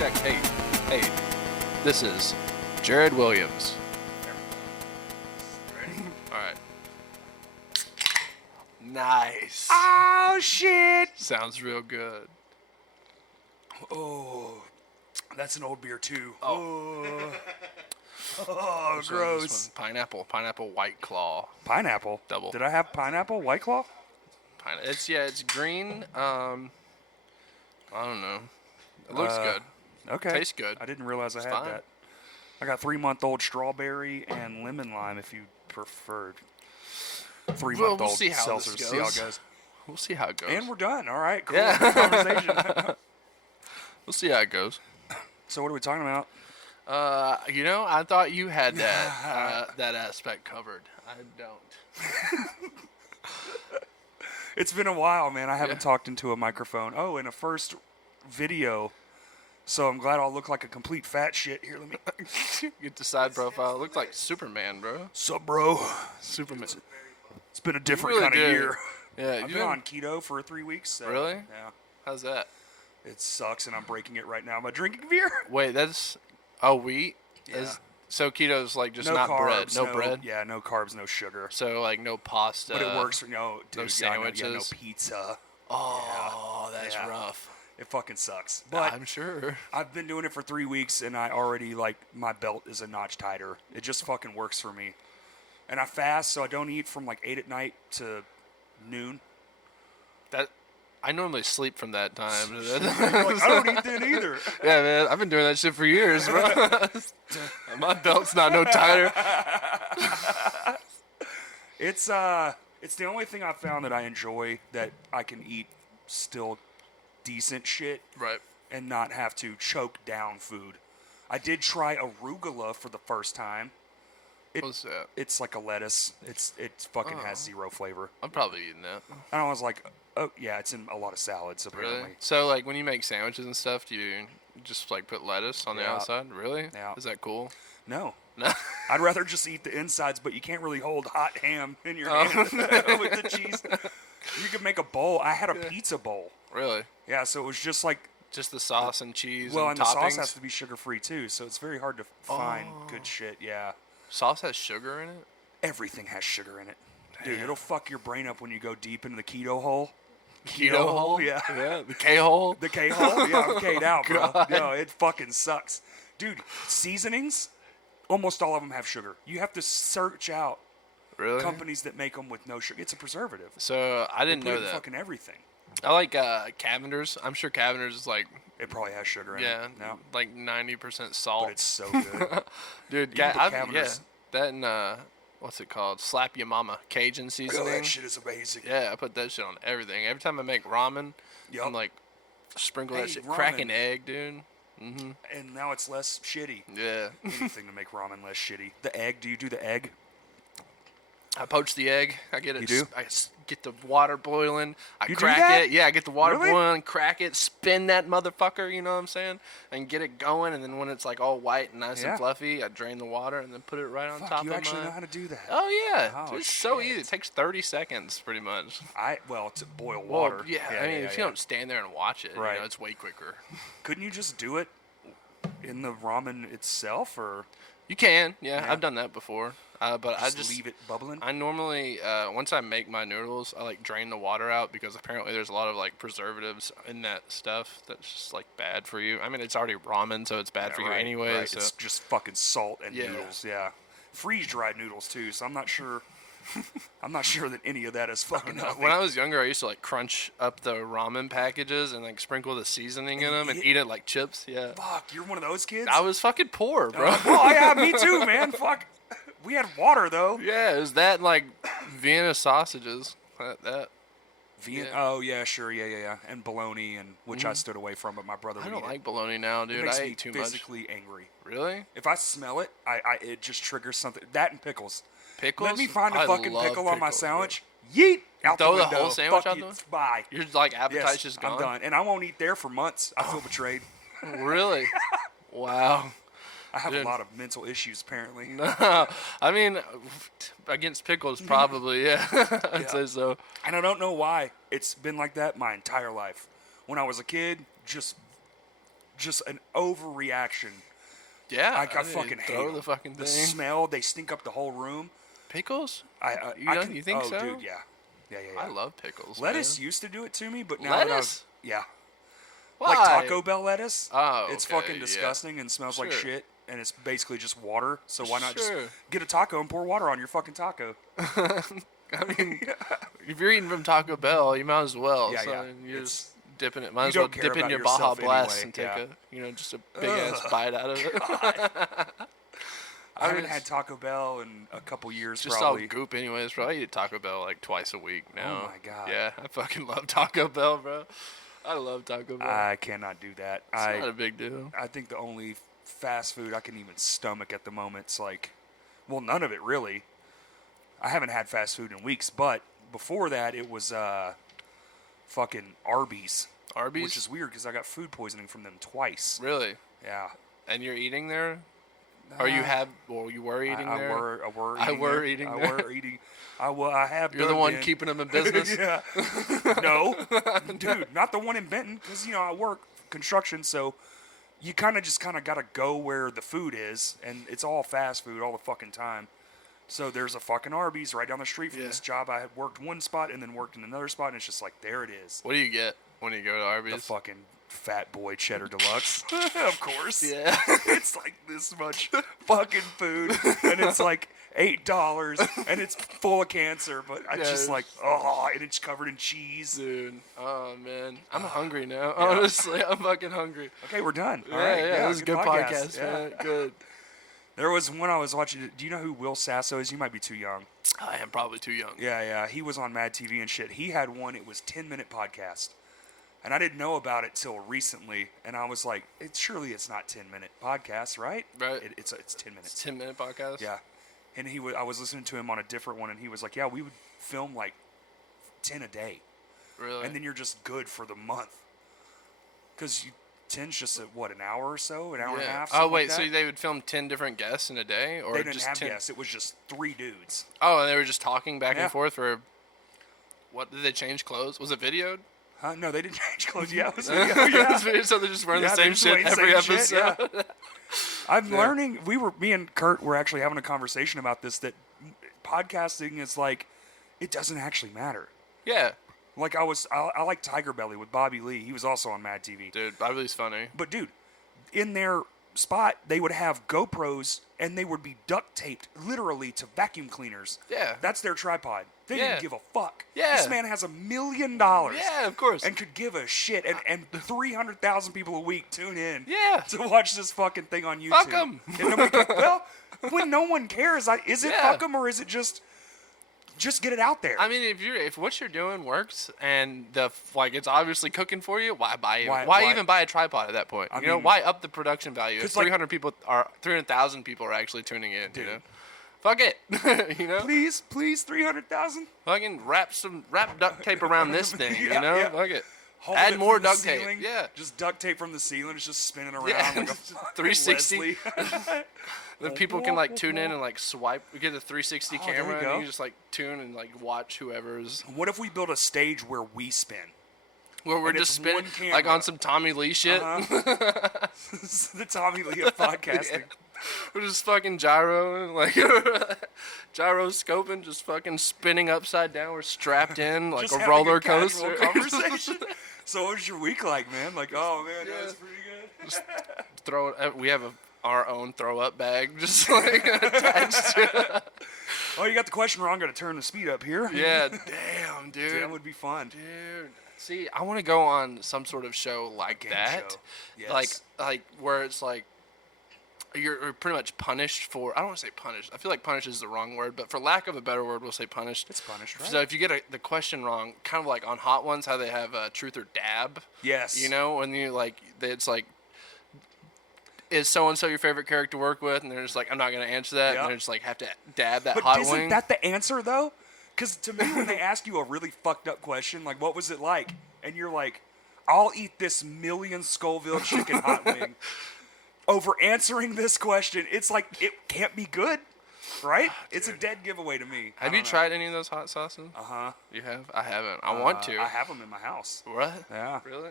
check. Hey. This is Jared Williams. Ready? All right. Nice. Oh, shit. Sounds real good. Oh, that's an old beer, too. Oh. Oh, gross. Pineapple White Claw. Pineapple? Double. Did I have pineapple White Claw? It's green. I don't know. It looks good. Okay. Tastes good. I didn't realize I had fine. that. I got 3-month-old strawberry and lemon lime if you preferred. 3-month-old we'll see how seltzer. this See how it goes. goes. We'll see how it goes. And we're done. All right. Cool. Yeah. Good conversation. We'll see how it goes. So what are we talking about? I thought you had that that aspect covered. I don't. It's been a while, man. I haven't talked into a microphone. Oh, in a first video. So I'm glad I'll look like a complete fat shit. Here, let me get the side profile. It looks like Superman, bro. Sup, bro? Superman. It's been a different really kind of year. Yeah, I've been on keto for 3 weeks. So, really? Yeah. How's that? It sucks, and I'm breaking it right now by drinking beer. Wait, that's wheat? Yeah. So keto's like just no not carbs, bread, no bread. Yeah, no carbs, no sugar. So like no pasta. But it works for no sandwiches. no pizza. Oh, that's rough. It fucking sucks. But I'm sure. I've been doing it for 3 weeks, and I already, my belt is a notch tighter. It just fucking works for me. And I fast, so I don't eat from, 8 at night to noon. I normally sleep from that time. I don't eat then either. Yeah, man. I've been doing that shit for years, bro. My belt's not no tighter. It's the only thing I've found that I enjoy that I can eat still decent shit. Right. And not have to choke down food. I did try arugula for the first time. What's that? It's like a lettuce. It fucking has zero flavor. I'm probably eating that. And I was like, oh yeah, it's in a lot of salads apparently. Really? So when you make sandwiches and stuff, do you just put lettuce on the outside? Really? Yeah. Is that cool? No. No. I'd rather just eat the insides, but you can't really hold hot ham in your hand with the cheese. You could make a bowl. I had a pizza bowl. Really? Yeah, so it was just just the sauce and cheese. Well, and the toppings? sauce has to be sugar-free too, so it's very hard to find good shit. Yeah. Sauce has sugar in it? Everything has sugar in it. Dude, it'll fuck your brain up when you go deep into the keto hole. Keto hole? Yeah. Yeah, the K-hole? The K-hole? Yeah, I'm K'd out, bro. God. Yo, it fucking sucks. Dude, seasonings, almost all of them have sugar. You have to search out companies that make them with no sugar. It's a preservative. So, I didn't know that. Fucking everything. I like Cavender's. I'm sure Cavender's is It probably has sugar in it. Yeah, No. 90% salt. But it's so good. Dude, Cavender's. That and, what's it called? Slap Your Mama Cajun seasoning. Oh, that shit is amazing. Yeah, I put that shit on everything. Every time I make ramen, I'm sprinkle that shit. Crack an egg, dude. Mm-hmm. And now it's less shitty. Yeah. Anything to make ramen less shitty. The egg, do you do the egg? I poach the egg. I get it. You do? I get the water boiling. I You crack do that? it. Yeah, I get the water Really? boiling, crack it, spin that motherfucker, you know what I'm saying? And get it going, and then when it's all white and nice and fluffy, I drain the water and then put it right on top of you actually my... know how to do that. Oh, yeah. Oh, It's so shit. easy. It takes 30 seconds, pretty much. To boil water. Well, yeah, I mean, if you don't stand there and watch it, Right. it's way quicker. Couldn't you just do it in the ramen itself, or... You can, yeah. I've done that before. But I just leave it bubbling? I normally, once I make my noodles, I drain the water out because apparently there's a lot of preservatives in that stuff that's just bad for you. I mean, it's already ramen, so it's bad for you anyway. Right. So. It's just fucking salt and noodles, freeze-dried noodles too. So I'm not sure. I'm not sure that any of that is fucking healthy. When I was younger, I used to crunch up the ramen packages and sprinkle the seasoning in them and eat it like chips. Yeah. Fuck, you're one of those kids? I was fucking poor, bro. Oh yeah, me too, man. Fuck. We had water though. Yeah, it was that and Vienna sausages. That. Yeah. Oh yeah, sure, yeah, and bologna, and which I stood away from, but my brother. I don't like bologna now, dude. It makes I me ate too much. physically angry. Really? If I smell it, it just triggers something. That and pickles. Pickles? Let me find a fucking love pickle on my pickles, sandwich. Bro. Yeet! Out Throw the the window. whole sandwich Fuck out you. the window? Bye. Your appetite's just gone. I'm done, and I won't eat there for months. I feel betrayed. Really? Wow. I have a lot of mental issues, apparently. No, I mean, against pickles, probably, yeah. I'd say so. And I don't know why. It's been like that my entire life. When I was a kid, just just an overreaction. Yeah. I fucking hate throw them. the fucking thing. The smell, they stink up the whole room. Pickles? You think so? Dude, yeah. Yeah. I love pickles. Lettuce man. used to do it to me, but now Lettuce? that I've Why? like Taco Bell lettuce. Oh, it's okay, fucking disgusting and smells like Sure. shit, and it's basically just water. So why not Sure. just get a taco and pour water on your fucking taco? I mean, if you're eating from Taco Bell, you might as well. Yeah, so yeah. You're just dipping it. Might you as well don't care dip in about your Baja yourself Blast anyway, and take just a big ass bite out of it. I haven't had Taco Bell in a couple years, Just probably. all goop anyways, bro. I eat Taco Bell like twice a week now. Oh my God. Yeah, I fucking love Taco Bell, bro. I love Taco Bell. I cannot do that. It's not a big deal. I think the only fast food I can even stomach at the moment's like, well, none of it really. I haven't had fast food in weeks, but before that it was fucking Arby's. Arby's? Which is weird because I got food poisoning from them twice. Really? Yeah. And you're eating there? Or you have? Well, you were eating there. I were eating. I have. You're the one keeping them in business. Yeah. No, dude, not the one in Benton, because I work construction, so you kind of gotta go where the food is, and it's all fast food all the fucking time. So there's a fucking Arby's right down the street from this job. I had worked one spot and then worked in another spot, and it's just like there it is. What do you get when you go to Arby's? The fucking Fat Boy Cheddar Deluxe. Of course. Yeah. It's like this much fucking food, and it's like $8, and it's full of cancer, but I just like, and it's covered in cheese. Dude, oh man, I'm hungry now. Honestly, I'm fucking hungry. Okay, we're done. All Yeah, right. yeah, this is a good podcast, Yeah. man. Good. There was one I was watching. Do you know who Will Sasso is? You might be too young. I am probably too young. Yeah. He was on Mad TV and shit. He had one. It was 10-minute podcast. And I didn't know about it till recently, and I was like, surely it's not 10-minute podcast, right? Right. It's 10 minutes. It's 10-minute podcast? Yeah. And I was listening to him on a different one, and he was like, yeah, we would film like 10 a day. Really? And then you're just good for the month. Because 10's just an hour or so, an hour and a half. Oh, wait, like so that? they would film 10 different guests in a day? Or They didn't just have 10? guests. It was just 3 dudes. Oh, and they were just talking back Yeah. and forth for... What, did they change clothes? Was it videoed? Huh? No, they didn't change clothes. Yeah, it was video. Yeah. So they're just wearing the Yeah, same they're just shit wearing the every same shit, episode? yeah. I'm learning. Me and Kurt were actually having a conversation about this, that podcasting is like, it doesn't actually matter. Yeah. Like I like Tiger Belly with Bobby Lee. He was also on Mad TV. Dude, Bobby Lee's funny. But dude, in their spot, they would have GoPros and they would be duct taped literally to vacuum cleaners. Yeah. That's their tripod. They Yeah. didn't give a fuck. Yeah. This man has $1 million. Yeah, of course. And could give a shit. And 300,000 people a week tune in Yeah. to watch this fucking thing on YouTube. Fuck 'em. And nobody well, when no one cares, is it Yeah. fuck 'em or is it just get it out there? I mean, if what you're doing works and it's obviously cooking for you, why buy it? Why even buy a tripod at that point? I You know, mean, why up the production value? If 300,000 people are actually tuning in, Dude. you know, fuck it, you know. please, 300,000. Fucking wrap duct tape around this thing, Yeah, you know. yeah. Fuck it. Hold Add it more from the duct tape. ceiling, Yeah. Just duct tape from the ceiling. It's just spinning around Yeah, like a just 360. Leslie. Then people can tune in and swipe. We get a 360 there you camera, and go. you just tune and watch whoever's. What if we build a stage where we spin? Where we're And just it's spinning one camera. on some Tommy Lee shit. The Tommy Lee of podcasting. We're just fucking gyro, gyro scoping, just fucking spinning upside down. We're strapped in like Just a having roller casual coaster. conversation. So what was your week like, man? Oh man, that was pretty good. We have our own throw up bag, just attached to it. Oh, you got the question wrong. Got to turn the speed up here. Yeah, damn, dude. Dude, that would be fun. Dude, see, I want to go on some sort of show like Game that, show. Yes. like where it's you're pretty much punished for. I don't want to say punished. I feel like punished is the wrong word, but for lack of a better word, we'll say punished. It's punished, right? So if you get the question wrong, kind of like on Hot Ones, how they have truth or dab. Yes. You know, when you it's is so and so your favorite character to work with, and they're just I'm not gonna answer that, Yep. and they're just have to dab that But hot isn't wing. that the answer though? Because to me, when they ask you a really fucked up question, like what was it like, and you're like, I'll eat this 1,000,000 Scoville chicken hot wing. Over answering this question, it's it can't be good, right? It's a dead giveaway to me. Have you tried any of those hot sauces? Uh-huh. You have? I haven't. I want to. I have them in my house. What? Yeah. Really?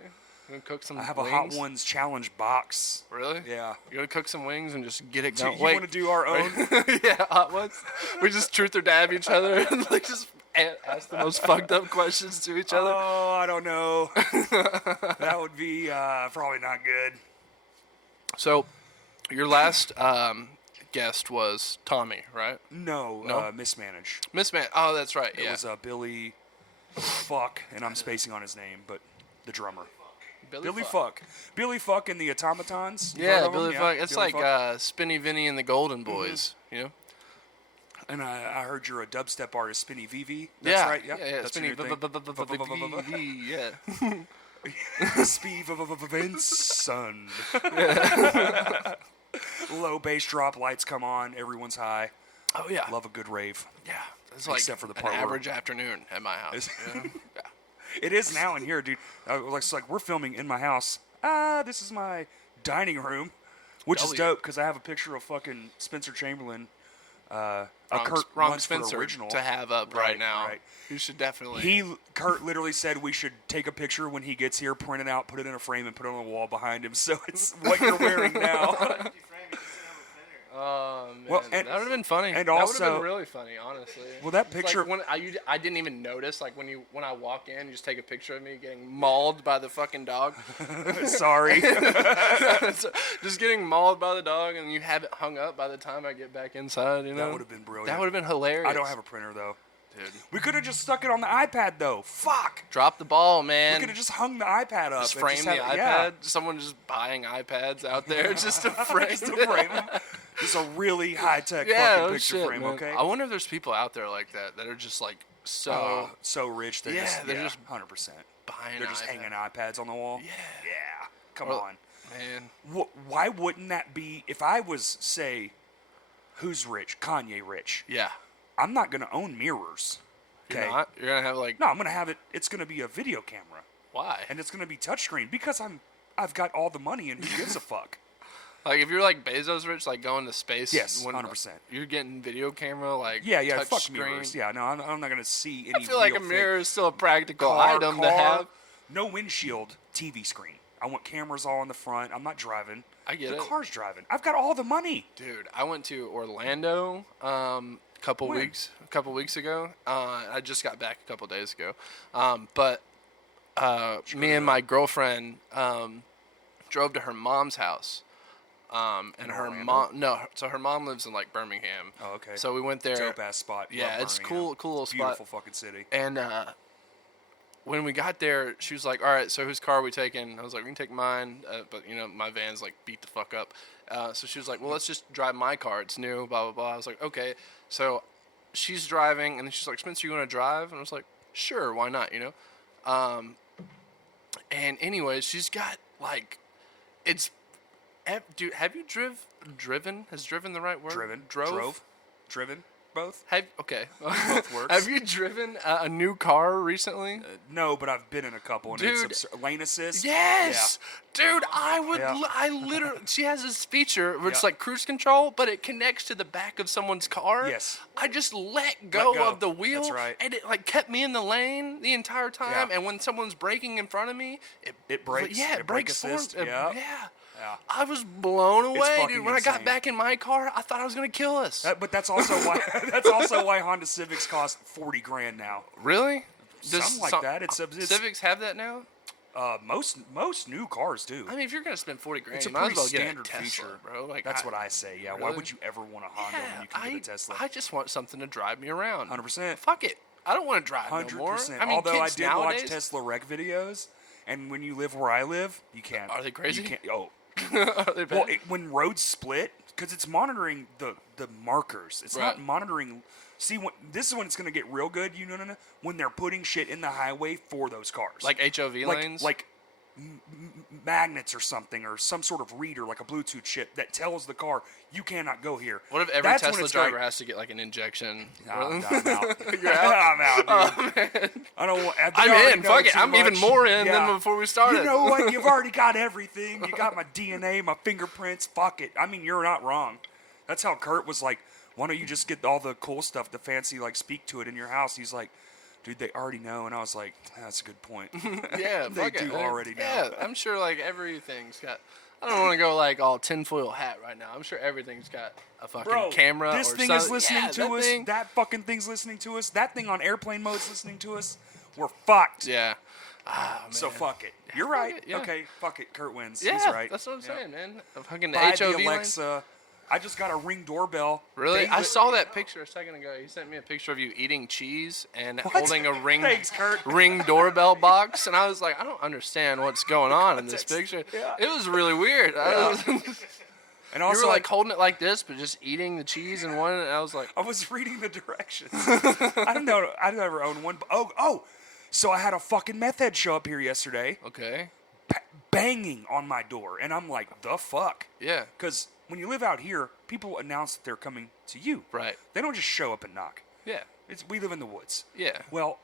You gonna cook some I have wings? a Hot Ones challenge box. Really? Yeah. You gonna cook some wings and just get it Do going? you want to do our own? Yeah, Hot Ones. We just truth or dab each other and like just ask the most fucked up questions to each other. Oh, I don't know. That would be probably not good. So, your last guest was Tommy, right? No? Mismanaged. Oh, that's right. It Yeah. was Billy Fuck, and I'm spacing on his name, but the drummer. Billy Fuck. Billy Fuck and the Automatons. You heard Yeah, of them? Billy Fuck. It's Billy like Fuck. Spinny Vinny and the Golden Boys, you know? And I heard you're a dubstep artist, Spinny VV. Yeah. That's right. Yeah. That's Spinny your thing. VV, yeah. Spee Vinson. Low bass drop, lights come on, everyone's high. Oh, yeah. Love a good rave. Yeah. It's like Except for the an part where- average afternoon at my house. You know? Yeah. It is now in here, dude. It's like we're filming in my house. This is my dining room, which is dope because I have a picture of fucking Spencer Chamberlain. Wrong Spencer original to have up right now. Right. You should definitely. Kurt literally said we should take a picture when he gets here, print it out, put it in a frame, and put it on the wall behind him. So it's what you're wearing now. Oh man, Well, that would have been funny. and that would also- have been really funny, honestly. Well, that It's picture- like when I didn't even notice. Like when I walk in, you just take a picture of me getting mauled by the fucking dog. Sorry. Just getting mauled by the dog, and you have it hung up by the time I get back inside. You know, That would have been brilliant. That would have been hilarious. I don't have a printer though. Dude. We could have just stuck it on the iPad though. Fuck. Drop the ball, We man. could have just hung the iPad up. Just and frame the have- iPad. yeah. Someone just buying iPads out there just to frame Just to it. frame them. Just a really high tech Yeah, fucking no picture shit, frame. man. Okay. I wonder if there's people out there like that are just like so So rich. They're Yeah, just, they're just 100%. buying. They're just iPad. hanging iPads on the wall. Yeah. Yeah. Come Well, on. man. Why wouldn't that be? If I was, say, who's rich? Kanye rich. Yeah. I'm not gonna own mirrors. You're Okay. not? You're gonna have like No, I'm gonna have it. It's gonna be a video camera, why? and it's gonna be touchscreen because I've got all the money, and who gives a fuck? Like if you're like Bezos rich, like going to space. Yes, when 100%. You're getting video camera, like Yeah. touch Fuck screen. mirrors. Yeah. No, I'm not gonna see any. I feel like a real mirror thing. is still a practical Car, item to have. No windshield, TV screen. I want cameras all in the front. I'm not driving. I get the it. car's driving. I've got all the money. Dude, I went to Orlando couple When? weeks ago. I just got back a couple days ago. But me and my girlfriend drove to her mom's house. And her Orlando? so her mom lives in like Birmingham. Oh, okay. So we went there. Dope ass spot. Yeah, Love it's Birmingham. cool little spot. Beautiful fucking city. And when we got there, she was like, "All right, so whose car are we taking?" I was like, "We can take mine," but you know, my van's like beat the fuck up. So she was like, "Well, let's just drive my car. It's new." Blah blah blah. I was like, "Okay." So she's driving, and then she's like, "Spencer, you want to drive?" And I was like, "Sure, why not?" You know. And anyways, she's got like, it's. Dude, have you driven? Has driven the right word? Drove. Driven. Both. Okay. Both works. Have you driven a new car recently? No, but I've been in a couple, and Dude. it's lane assist. Yes, dude. I would. Yeah. I literally. She has this feature where it's Yeah. like cruise control, but it connects to the back of someone's car. Yes. I just let go go. of the wheel, That's right. and it like kept me in the lane the entire time. Yeah. And when someone's braking in front of me, It brakes. Yeah, It it brake brakes assist. for. Yeah. Yeah. Yeah. I was blown away, fucking dude. When I got insane. back in my car, I thought I was gonna kill us. But that's also why. That's also why Honda Civics cost $40,000 now. Really? Something like that. It's Civics have that now. Most new cars do. I mean, if you're gonna spend $40,000, It's a you might as pretty well get a standard Tesla, feature, bro. Like that's what I say. Yeah. Why Really? would you ever want a Honda when you can get a Tesla? I just want something to drive me around. 100%. Fuck it. I don't want to drive 100%. no more. I mean, Although I kids did nowadays, watch Tesla wreck videos, and when you live where I live, you can't. Are they crazy? You can't. Oh. Are they bad? Well, when roads split, because it's monitoring the markers. It's not Right. monitoring. See, this is when it's going to get real good. You know, when they're putting shit in the highway for those cars, like HOV lanes? like magnets or something, or some sort of reader, like a Bluetooth chip that tells the car you cannot go here. What if every That's when Tesla it's driver great. has to get like an injection? I'm out. You're out? I'm out, dude. Oh, man. I don't want. I'm in. Fuck it. I'm even more in Yeah. than before we started. You know what? You've already got everything. You got my DNA, my fingerprints. Fuck it. I mean, you're not wrong. That's how Kurt was like, why don't you just get all the cool stuff, the fancy, like, speak to it in your house? He's like, dude, they already know. And I was like, that's a good point. Yeah, they fuck do it. already know. Yeah, I'm sure like everything's got. I don't want to go like all tinfoil hat right now. I'm sure everything's got a fucking Bro, camera this or thing something. is listening Yeah, to that us. thing. That fucking thing's listening to us. That thing on airplane mode is listening to us. We're fucked. Yeah. Ah, man. So fuck it. You're fuck right. it, yeah. Okay, fuck it. Kurt wins. Yeah, He's right. that's what I'm Yeah. saying, man. A fucking Buy HOV the lane. Alexa. I just got a Ring doorbell. Really? I They- saw that picture a second ago. He sent me a picture of you eating cheese and holding a ring Thanks, Kurt. ring doorbell box, and I was like, I don't understand what's going on in this Context. picture. Yeah. It was really weird. And You also, were like holding it like this, but just eating the cheese in one, and I was like, I was reading the directions. I don't know. I never owned one. Oh. So I had a fucking meth head show up here yesterday, okay, banging on my door, and I'm like, the fuck? yeah, Because when you live out here, people announce that they're coming to you. right, They don't just show up and knock. yeah, We live in the woods. yeah, Well,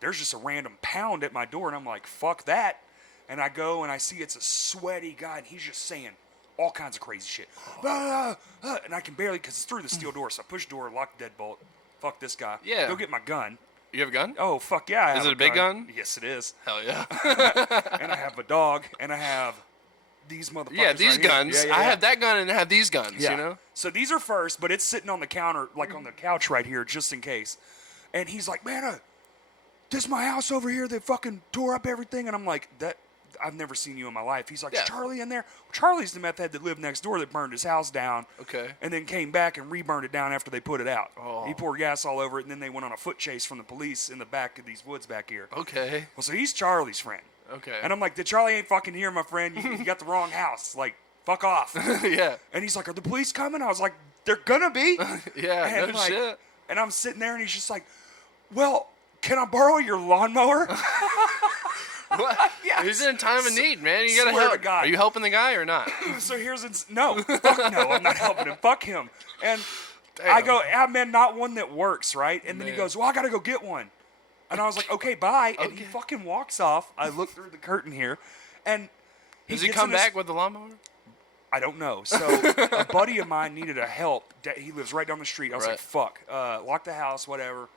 there's just a random pound at my door, and I'm like, fuck that. And I go and I see it's a sweaty guy, and he's just saying all kinds of crazy shit. And I can barely, because it's through the steel door, so I push the door, lock the deadbolt. Fuck this guy. Yeah. Go get my gun. You have a gun? Oh, fuck yeah. I have Is it a big gun? Yes, it is. Hell yeah. And I have a dog, and I have these motherfuckers. Yeah, these right here. guns. Yeah. I have that gun and I have these guns, Yeah. you know? So these are first, but it's sitting on the counter, like on the couch right here, just in case. And he's like, man, this is my house over here. They fucking tore up everything. And I'm like, I've never seen you in my life. He's like, Yeah. is Charlie in there? Charlie's the meth head that lived next door that burned his house down. Okay. And then came back and reburned it down after they put it out. Oh. He poured gas all over it, and then they went on a foot chase from the police in the back of these woods back here. Okay. Well, so he's Charlie's friend. Okay. And I'm like, Charlie ain't fucking here, my friend. You got the wrong house. Like, fuck off. yeah. And he's like, are the police coming? I was like, they're gonna be. Yeah, And no like, shit. And I'm sitting there, and he's just like, well, can I borrow your lawnmower? What? Yes. He's in time of need, man. You gotta Swear to help. God. Are you helping the guy or not? So no, fuck no, I'm not helping him. Fuck him. And Damn. I go, man, not one that works, right? And then he Man. goes, well, I gotta go get one. And I was like, okay, bye. And he Okay. fucking walks off. I look through the curtain here, and Does he gets come in his- back with the lawnmower? I don't know. So a buddy of mine needed a help. He lives right down the street. I was Right. like, fuck, lock the house, whatever.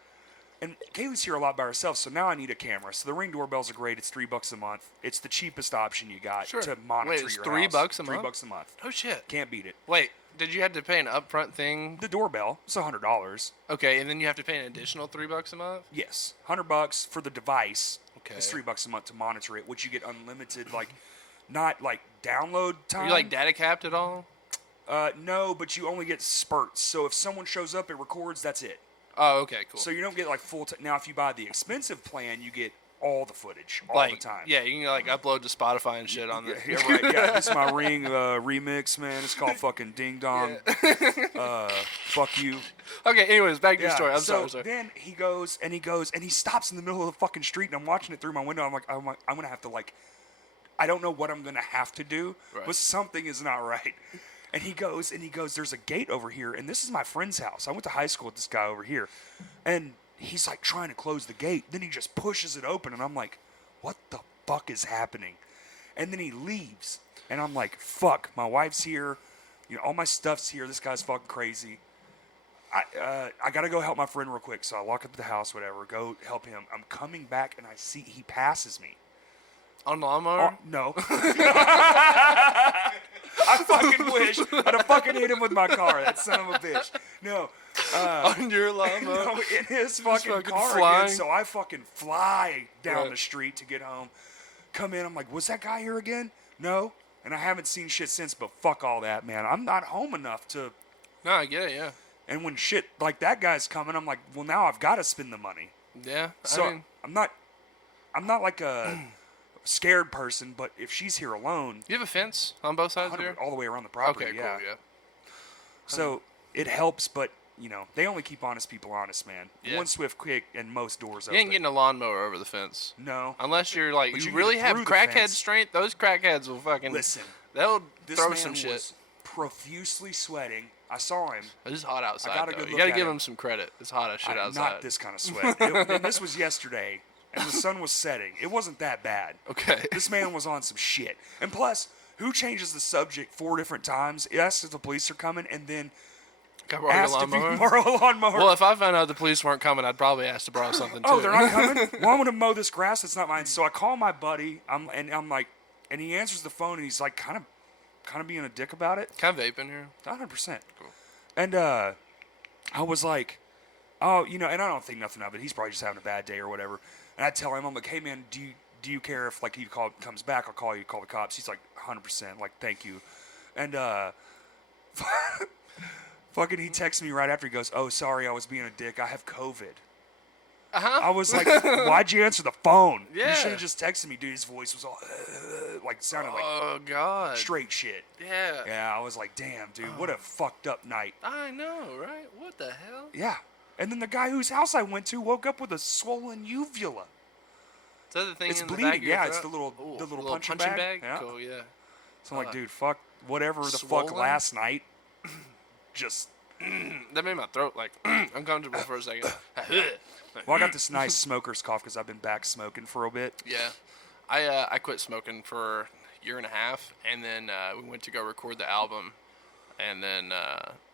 And Kaylee's here a lot by herself, so now I need a camera. So the Ring doorbells are great. It's $3 a month. It's the cheapest option you got Sure. to monitor Wait, it's your $3 house. a month? $3 a month. Oh shit. Can't beat it. Wait, did you have to pay an upfront thing? The doorbell, it's $100. Okay, and then you have to pay an additional $3 a month? Yes, $100 for the device. Okay. It's $3 a month to monitor it, which you get unlimited, like not like download time. Are you like data capped at all? No, but you only get spurts. So if someone shows up, it records. That's it. Oh, okay, cool. So you don't get like full. Now, if you buy the expensive plan, you get all the footage all like, the time. yeah, you can like upload to Spotify and shit on Yeah, this. yeah, right. Yeah, this is my Ring remix, man. It's called fucking Ding Dong. Fuck you. Okay, anyways, back to your Yeah, story. I'm so sorry. then he goes and he stops in the middle of the fucking street, and I'm watching it through my window. I'm like, I'm gonna have to like, I don't know what I'm gonna have to do, Right. but something is not right. And he goes, there's a gate over here, and this is my friend's house. I went to high school with this guy over here, and he's like trying to close the gate. Then he just pushes it open, and I'm like, what the fuck is happening? And then he leaves, and I'm like, fuck, my wife's here, all my stuff's here. This guy's fucking crazy. I gotta go help my friend real quick, so I lock up the house, whatever, go help him. I'm coming back, and I see he passes me. On the lawnmower? No. I fucking wish I'd have fucking hit him with my car, that son of a bitch. No. On your lawnmower? No, in his fucking fucking car flying. again, so I fucking fly down Right. the street to get home. Come in, I'm like, was that guy here again? No. And I haven't seen shit since, but fuck all that, man. I'm not home enough to... No, I get it, yeah. And when shit like that guy's coming, I'm like, well, now I've got to spend the money. Yeah, So I mean, I'm not like a scared person, but if she's here alone, you have a fence on both sides of here? all the way around the property. Okay, yeah. cool, yeah. So it helps, but they only keep honest people honest, man. Yeah. One swift kick and most doors You open. ain't getting a lawnmower over the fence. No. Unless you're like, But you you can really get have through the crackhead fence. strength. Those crackheads will fucking, Listen, they'll this throw man some shit. was profusely sweating. I saw him. It's hot outside, got a though. good You look gotta at give him. him some credit. It's hot as shit outside. Not this kind of sweat. And this was yesterday, and the sun was setting. It wasn't that bad. Okay. This man was on some shit. And plus, who changes the subject 4 different times? Yes, if the police are coming, and then Can I borrow your asked if you lawnmower? can borrow a lawnmower. Well, if I found out the police weren't coming, I'd probably ask to borrow something too. Oh, they're not coming? Well, I'm going to mow this grass. It's not mine. So I call my buddy, I'm like, and he answers the phone, and he's like kind of being a dick about it. Can I vape in here? 100%. Cool. And I was like, oh, and I don't think nothing of it. He's probably just having a bad day or whatever. And I tell him, I'm like, hey, man, do you care if, like, he comes back, I'll call the cops. He's like, 100%, like, thank you. And fucking he texts me right after. He goes, oh, sorry, I was being a dick. I have COVID. Uh-huh. I was like, why'd you answer the phone? Yeah. You should have just texted me, dude. His voice was all, like, sounded like Oh, God. straight shit. Yeah. Yeah, I was like, damn, dude, what a fucked up night. I know, right? What the hell? Yeah. And then the guy whose house I went to woke up with a swollen uvula. Is that the thing It's in the bleeding. back of your Yeah, it's throat? the Ooh, little a punching punching bag. bag? Yeah. Cool, yeah. So I'm like, dude, fuck whatever the Swollen? fuck last night. Just That made my throat, like, uncomfortable for a second. well, I got this nice smoker's cough because I've been back smoking for a bit. Yeah. I quit smoking for a year and a half, and then we went to go record the album, and then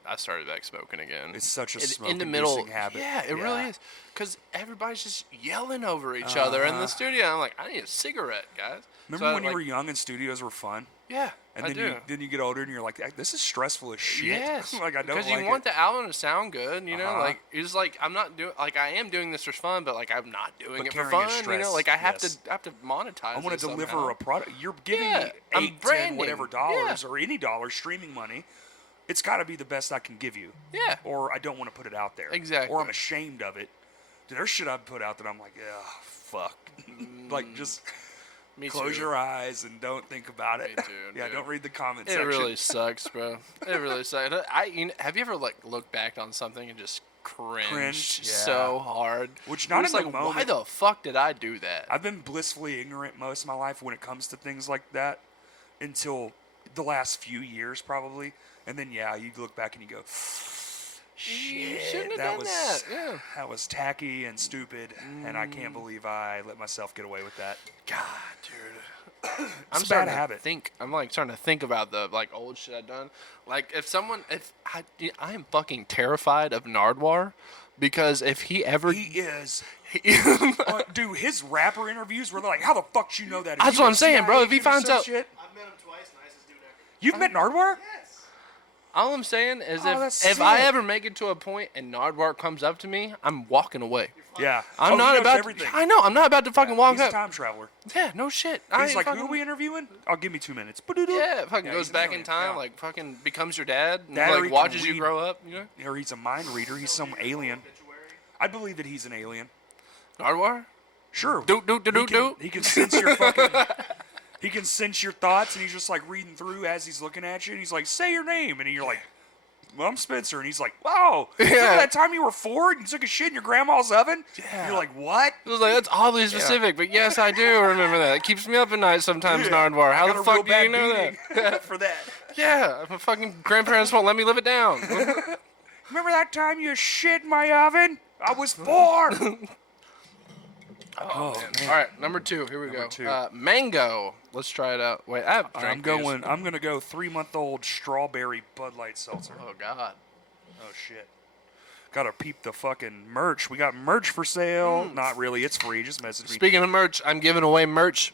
I started back smoking again. It's such a in the middle smoke-inducing habit. Yeah, it really is. Because everybody's just yelling over each other in the studio. I'm like, I need a cigarette, guys. Remember So when you were young and studios were fun? Yeah, And I then do. you get older and you're like, this is stressful as shit. Yes, like I don't because like you want it. the album to sound good, you know. Uh-huh. Like it's like I am doing this for fun, but like I'm not doing But it for carrying fun. stress, You know, like I have yes. to monetize. I want it to deliver somehow. a product. You're giving Yeah, me I'm 8, 10, branding. whatever dollars Yeah. or any dollars streaming money. It's got to be the best I can give you. Yeah. Or I don't want to put it out there. Exactly. Or I'm ashamed of it. There's shit I've put out that I'm like, yeah, fuck. like just Me close too. your eyes and don't think about it. Me too, yeah, dude. don't read the comment It section. really sucks, bro. It really sucks. Have you ever like looked back on something and just cringed Yeah. so hard? Which You're not just in the like, why moment. the fuck did I do that? I've been blissfully ignorant most of my life when it comes to things like that until the last few years probably. And then, yeah, you look back and you go, shit, shouldn't have that done was that. Yeah. that was tacky and stupid, and I can't believe I let myself get away with that. God, dude. I'm It's a starting bad to habit. think. I'm like starting to think about the like old shit I've done. Like if I am fucking terrified of Nardwar because if he ever He is, dude. His rapper interviews where they're like, "How the fuck you know that?" That's what I'm saying, bro. If he finds out- shit, I've met him twice, nicest dude ever. you've met Nardwar. Yes. all I'm saying is Oh, that's if I sick. ever make it to a point and Nardwar comes up to me, I'm walking away. Yeah, I'm Oh, not he knows about. everything. I know. I'm not about to fucking walk He's a up. time traveler. Yeah, no shit. He's like, "Who are we interviewing?" "I'll give me 2 minutes." Yeah, fucking Yeah, goes he's a back alien, in time, yeah. like fucking becomes your dad, and Dad, or he like can watches you read- grow up. You know, Or he's a mind reader. He's some alien. I believe that he's an alien. Nardwar. Sure. Do. He can sense your fucking. He can sense your thoughts, and he's just like reading through as he's looking at you, and he's like, "Say your name," and you're like, "Well, I'm Spencer," and he's like, "Wow, remember Yeah. that time you were 4 and you took a shit in your grandma's oven?" Yeah. You're like, "What?" I was like, that's oddly specific, but yes, I do remember that. It keeps me up at night sometimes, Yeah. Nardwar. I How got the a fuck real do you bad know that? beating for that. Yeah, my fucking grandparents won't let me live it down. Remember that time you shit in my oven? I was 4. Oh, man. All right, number 2. Here we Number go. 2. Mango. Let's try it out. Wait, I have drank these. I'm gonna go 3-month-old strawberry Bud Light seltzer. Oh God. Oh shit. Gotta peep the fucking merch. We got merch for sale. Hmm. Not really. It's free. Just message me. Speaking of merch, I'm giving away merch.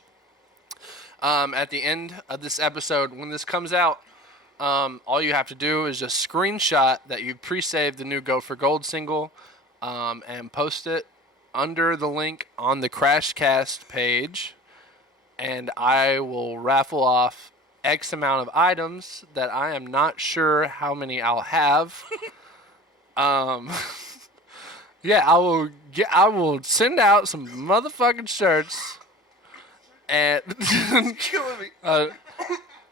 At the end of this episode, when this comes out, all you have to do is just screenshot that you pre-saved the new Go for Gold single, and post it under the link on the Crashcast page, and I will raffle off X amount of items that I am not sure how many I'll have. Yeah, I will send out some motherfucking shirts, and Killing me.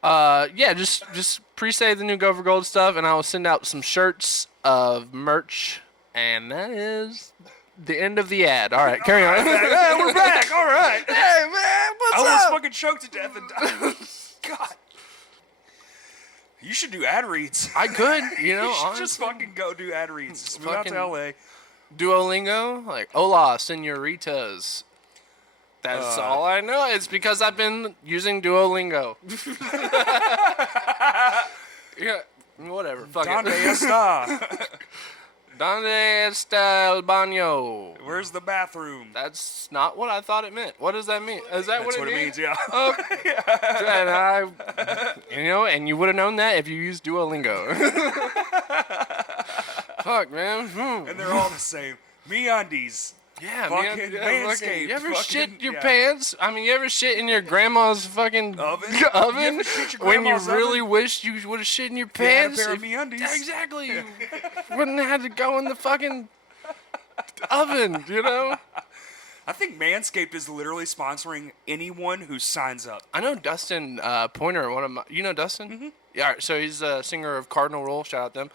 yeah, just pre-save the new Go for Gold stuff, and I will send out some shirts of merch, and that is the end of the ad. All right, carry on. Hey, we're back. All right. Hey man, what's I almost up? fucking choked to death and died. God. You should do ad reads. I could, you know, You should honestly. just fucking go do ad reads. Just move out to Fucking- LA. Duolingo, like hola, senoritas. That's all I know. It's because I've been using Duolingo. Yeah, Whatever. Fuck Donde it. está? Donde está el baño? Where's the bathroom? That's not what I thought it meant. What does that mean? Is that That's what it means? yeah. Oh, and you would have known that if you used Duolingo. Fuck, man. And they're all the same. MeUndies. Yeah, Fucking Manscaped. You ever Fucking- shit your yeah. pants? I mean, you ever shit in your grandma's fucking Oven? oven? You ever shit your When you grandma's really oven? wished you would have shit in your You had a pants? pair of MeUndies. Yeah, exactly. You wouldn't have had to go in the fucking oven, you know? I think Manscaped is literally sponsoring anyone who signs up. I know Dustin Pointer, one of my. You know Dustin? Mm-hmm. Yeah. So he's a singer of Cardinal Roll. Shout out them.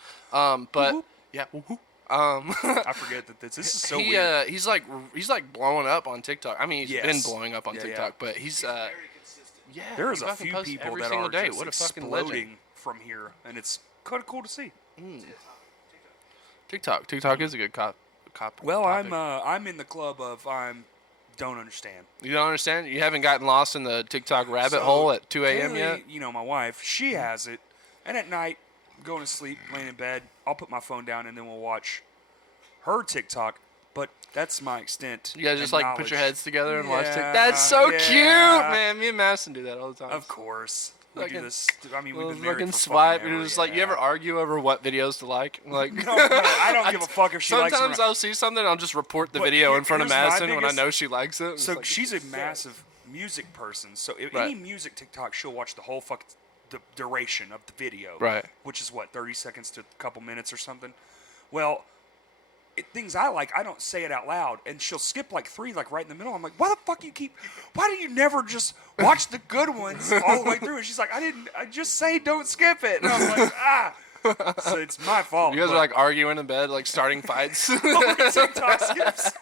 But Woo-hoo. yeah. woo-hoo. I forget that this is so weird. He's like blowing up on TikTok. I mean, he's been Yes. blowing up on Yeah, TikTok, yeah. but he's Very consistent. yeah. There is he a fucking few posts people every that single are day. just What a fucking exploding legend. from here, and it's kind of cool to see. TikTok is a good cop. Well, topic. I'm in the club of don't understand. You don't understand? You haven't gotten lost in the TikTok rabbit So, hole at 2 a.m. Kaylee, yet? You know, my wife, she has it, and at night, going to sleep, laying in bed, I'll put my phone down, and then we'll watch her TikTok. But that's my extent. You guys just and like put your knowledge. heads together and watch Yeah, TikTok. That's so yeah. cute, man. Me and Madison do that all the time. Of course. We do Fucking- this. I mean, we've Little been married fucking for swipe. fucking You're ever, just like, you ever argue over what videos to like? Like, No, I don't give a fuck if she likes it or sometimes not. I'll see something, I'll just report the But video in front of here's my Madison when I biggest- know she likes it. It's So like, she's a massive music person. So if Right. any music TikTok, she'll watch the whole the duration of the video. Right. Which is what, 30 seconds to a couple minutes or something. Well, things I like, I don't say it out loud, and she'll skip like 3, like right in the middle. I'm like, why the fuck why do you never just watch the good ones all the way through? And she's like, I just say don't skip it. And I'm like, So it's my fault. you guys but are like arguing in bed, like starting fights. TikTok skips.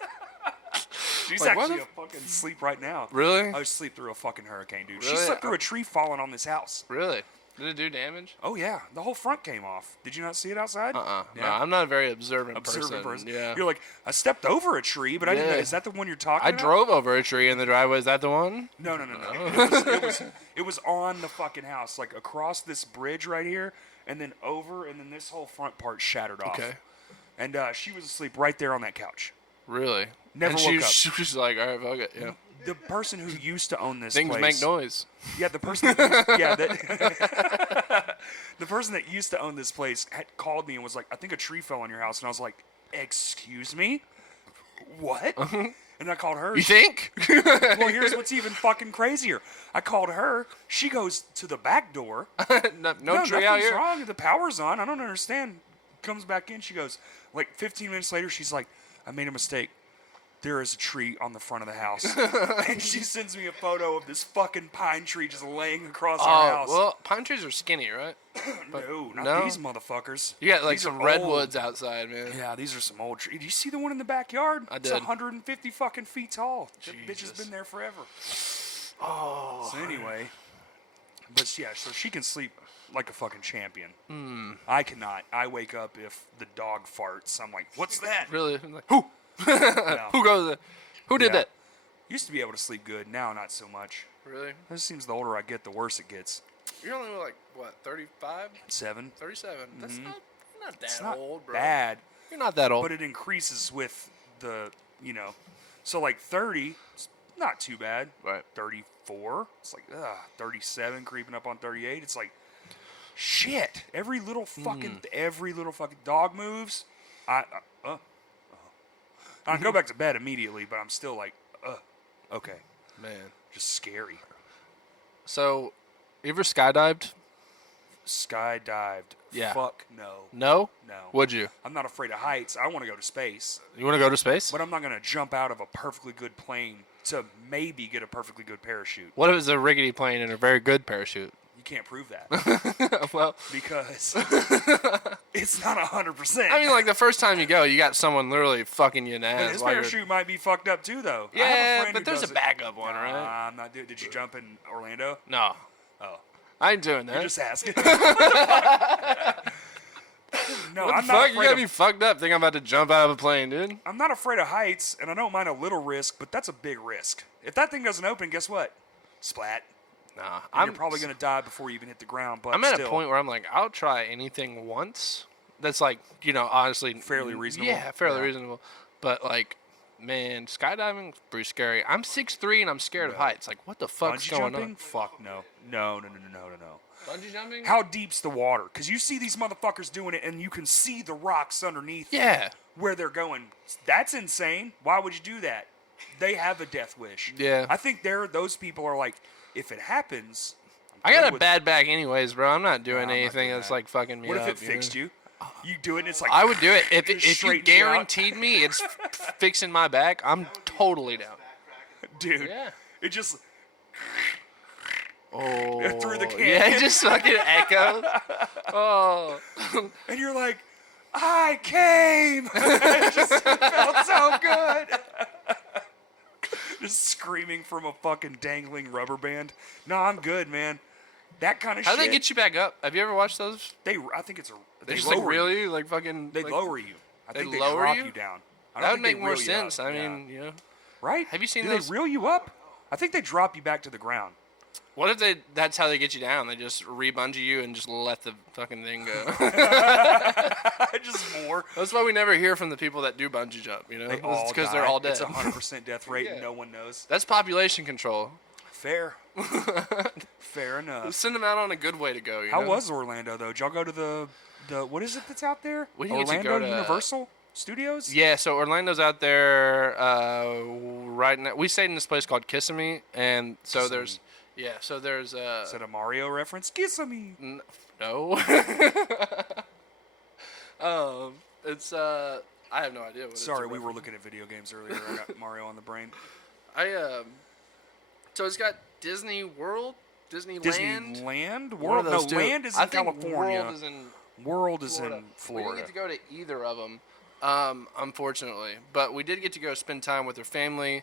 She's Like, what actually the a fucking sleep right now. Really? I sleep through a fucking hurricane, dude. She Really? slept through a tree falling on this house. Really? Did it do damage? Oh yeah, the whole front came off. Did you not see it outside? No, Yeah. I'm not a very observant, Observant person. Yeah. You're like, I stepped over a tree, but I didn't know. Yeah. Is that the one you're talking I about? drove over a tree in the driveway. Is that the one? No. It was on the fucking house, like across this bridge right here, and then over, and then this whole front part shattered off. Okay. And she was asleep right there on that couch. Really? Never and woke up. She was like, all right, fuck it. Yeah. The person who used to own this Things place, make noise. Yeah, the person. That the person that used to own this place had called me and was like, "I think a tree fell on your house," and I was like, "Excuse me, what?" And I called her. You think? Well, here's what's even fucking crazier. I called her. She goes to the back door. no No, tree out nothing's here? wrong. The power's on. I don't understand. Comes back in. She goes, like 15 minutes later, she's like, "I made a mistake. There is a tree on the front of the house." And she sends me a photo of this fucking pine tree just laying across our Oh, house. well, pine trees are skinny, right? No, not no? these motherfuckers. You got like These are some old. redwoods outside, man. Yeah, these are some old trees. Do you see the one in the backyard? I It's did. 150 fucking feet tall. That bitch has Jesus. been there forever. Oh. So anyway, but yeah, so she can sleep like a fucking champion. Hmm. I cannot. I wake up if the dog farts. I'm like, what's that? Really? I'm like, who? No. Who goes there? Who did Yeah. that? Used to be able to sleep good. Now not so much. Really? It just seems the older I get, the worse it gets. You're only like, what, 35? 7. 37? That's not that It's not old, bro. bad, You're not that old. but it increases with the, so like 30, it's not too bad. Right. 34, it's like, 37, creeping up on 38. It's like, shit. Every little fucking dog moves. I go back to bed immediately, but I'm still like, okay, Man. just scary. So, you ever skydived? Skydived. Yeah. Fuck no. No? No. Would you? I'm not afraid of heights. I want to go to space, You want to go to space? but I'm not going to jump out of a perfectly good plane to maybe get a perfectly good parachute. What if it's a rickety plane and a very good parachute? You can't prove that Well, because it's not 100%. I mean, like the first time you go, you got someone literally fucking you in the And ass. his while you're- parachute might be fucked up too, though. I have a Yeah, friend but who there's a does it. backup one, Nah, right? I'm not doing. Did you jump in Orlando? No, Oh, I ain't doing that. you're just asking. No, what I'm the not fuck? You afraid got of. me fucked up thinking I'm about to jump out of a plane, dude. I'm not afraid of heights, and I don't mind a little risk, but that's a big risk. If that thing doesn't open, guess what? Splat. Nah, And you're probably going to die before you even hit the ground. But I'm at still, a point where I'm like, I'll try anything once. That's like, honestly, fairly reasonable. Yeah, fairly reasonable. But like, man, skydiving's pretty scary. I'm 6'3" and I'm scared of heights. Like, what the fuck's Bungee going jumping? on? Fuck no. No. Bungee jumping? How deep's the water? Because you see these motherfuckers doing it, and you can see the rocks underneath Yeah. where they're going. That's insane. Why would you do that? They have a death wish. Yeah. I think those people are like, if it happens, I got a bad back anyways, bro. I'm not doing I'm not anything doing that's that. like fucking me What up. if it fixed you? You do it, and it's like I would do it if you straightens you out. guaranteed me it's fixing my back. I'm totally down. Dude. Yeah. It just Oh, through the canyon. Yeah, it just fucking echoes. Oh, and you're like, I came. It just felt so good. Just screaming from a fucking dangling rubber band. No, I'm good, man. That kind of how shit. do they get you back up? Have you ever watched those? I think it's They just lower like reel you. you, like fucking. They like, lower you. I they think they lower drop you? you down. I don't That would think they make more reel you sense. up. I Yeah. mean, right? Have you seen Do those? they reel you up? I think they drop you back to the ground. What if that's how they get you down? They just re-bungee you and just let the fucking thing go. Just more. That's why we never hear from the people that do bungee jump. They all because die. they're all dead. It's 100% death rate, and Yeah. no one knows. That's population control. Fair. Fair enough. Send them out on a good way to go. How was Orlando though? Did y'all go to the what is it that's out there? We didn't get to Orlando go to- Universal Studios? Yeah, so Orlando's out there right now. We stayed in this place called Kissimmee, and so there's Is that a Mario reference? Kiss me. no. It's I have no idea what. Sorry, it's a we were reference. looking at video games earlier. I got Mario on the brain. So it's got Disney World, Disneyland. Disneyland? One World? of No, those two. Land is I in think California. World is in World is Florida. in We Florida. didn't get to go to either of them, unfortunately. But we did get to go spend time with their family.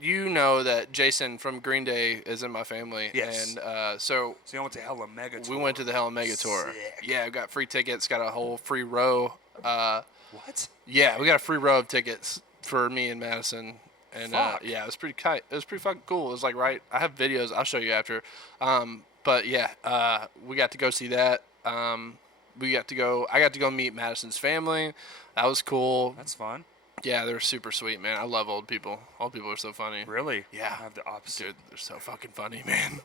You know that Jason from Green Day is in my family. Yes. And so So you went to Hella Mega Tour. we went to the Hell Mega Tour. Sick. Yeah, we got free tickets, got a whole free row. What? Yeah, we got a free row of tickets for me and Madison. And Fuck. yeah, it was pretty tight. It was pretty fucking cool. It was like I have videos. I'll show you after. But yeah, we got to go see that. I got to go meet Madison's family. That was cool. That's fun. Yeah, they're super sweet, man. I love old people. Old people are so funny. Really? Yeah. I have the opposite. Dude, they're so fucking funny, man.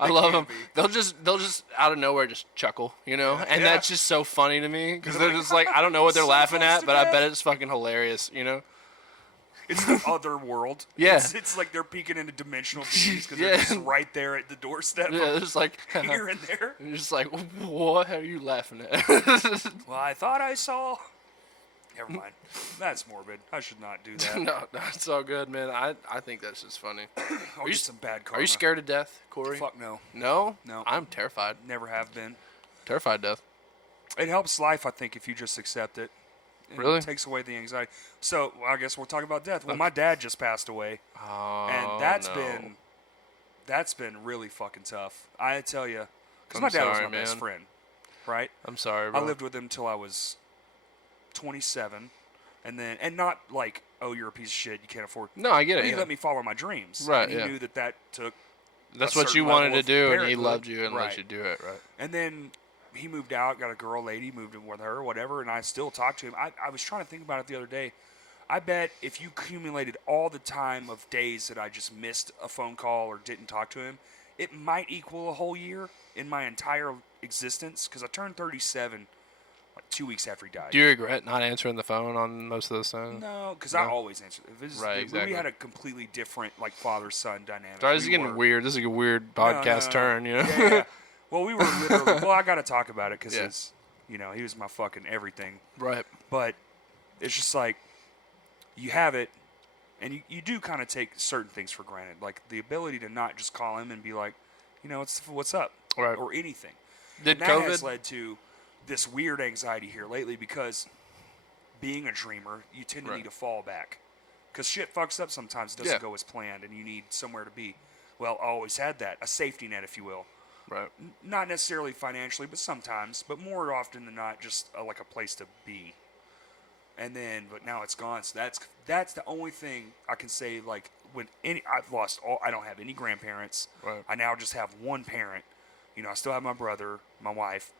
I love them. be. They'll just out of nowhere just chuckle, and Yeah. that's just so funny to me because They're they're like, just like I don't know what they're "So laughing close at, to but I death." bet it's fucking hilarious, It's the other world. Yeah. It's like they're peeking into dimensional beings because Yeah. they're just right there at the doorstep. Yeah, of there's like here and there. you're just like, what are you laughing at? Well, I thought I saw. Never mind. That's morbid. I should not do that. no, it's all good, man. I think that's just funny. I'll get some bad karma. Are you scared of death, Corey? Fuck no. No? No. I'm terrified. Never have been. Terrified of death. It helps life, I think, if you just accept it. Really? It takes away the anxiety. So, I guess we'll talk about death. Well, my dad just passed away, Oh, and that's been really fucking tough. I tell you, because my I'm dad was sorry, my best man. friend, right? I'm sorry, bro. I lived with him till I was 27, and not like, oh, you're a piece of shit, you can't afford. No, I get it. He yeah. let me follow my dreams. Right, And he yeah. knew that took. That's a what you certain wanted level to do, of and he parenthood. loved you and let Right. you do it, right? And then he moved out, got a girl lady, moved in with her, whatever, and I still talk to him. I was trying to think about it the other day. I bet if you accumulated all the time of days that I just missed a phone call or didn't talk to him, it might equal a whole year in my entire existence, because I turned 37 like 2 weeks after he died. Do you regret not answering the phone on most of those times? No, because I No? always answer. Right, exactly. We had a completely different like father-son dynamic. Sorry, this is We getting were- weird. This is a weird No, podcast no. turn, you know? Yeah, yeah. Well, we were literally. Well, I got to talk about it because Yeah. it's, he was my fucking everything. Right. But it's just like you have it, and you do kind of take certain things for granted, like the ability to not just call him and be like, what's up, Right. or anything. Did And that has COVID? led to this weird anxiety here lately because being a dreamer, you tend to Right. need a fallback because shit fucks up sometimes. It doesn't Yeah. go as planned, and you need somewhere to be. Well, I always had that, a safety net, if you will. Right. Not necessarily financially, but sometimes, but more often than not, just like a place to be. And then, but now it's gone. So that's the only thing I can say, like I've lost all. I don't have any grandparents. Right. I now just have one parent. You know, I still have my brother, my wife,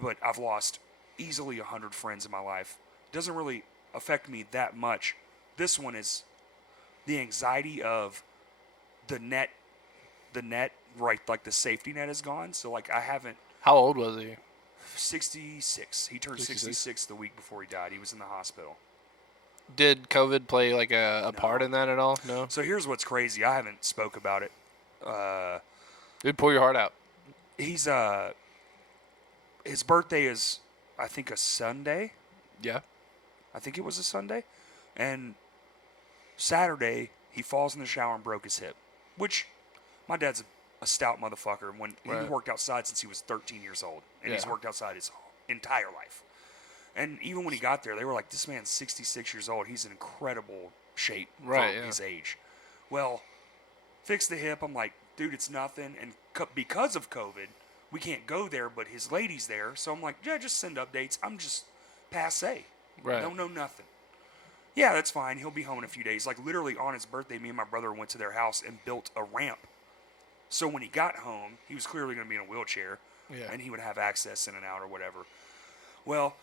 but I've lost easily 100 friends in my life. It doesn't really affect me that much. This one is the anxiety of the net, right? Like the safety net is gone. So like I haven't. How old was he? 66. He turned 66? 66 the week before he died. He was in the hospital. Did COVID play like a part No. in that at all? No. So here's what's crazy. I haven't spoke about it. Dude, pour your heart out. He's his birthday is I think a Sunday. Yeah. I think it was a Sunday. And Saturday he falls in the shower and broke his hip. Which my dad's a stout motherfucker. When he Right. worked outside since he was 13 years old. And he's Yeah. worked outside his entire life. And even when he got there, they were like, this man's 66 years old. He's in incredible shape Right, for yeah. his age. Well, fix the hip. I'm like, dude, it's nothing. And because of COVID, we can't go there, but his lady's there. So I'm like, yeah, just send updates. I'm just passe. Right. Don't know nothing. Yeah, that's fine. He'll be home in a few days. Like literally on his birthday, me and my brother went to their house and built a ramp. So when he got home, he was clearly going to be in a wheelchair. Yeah. And he would have access in and out or whatever. Well,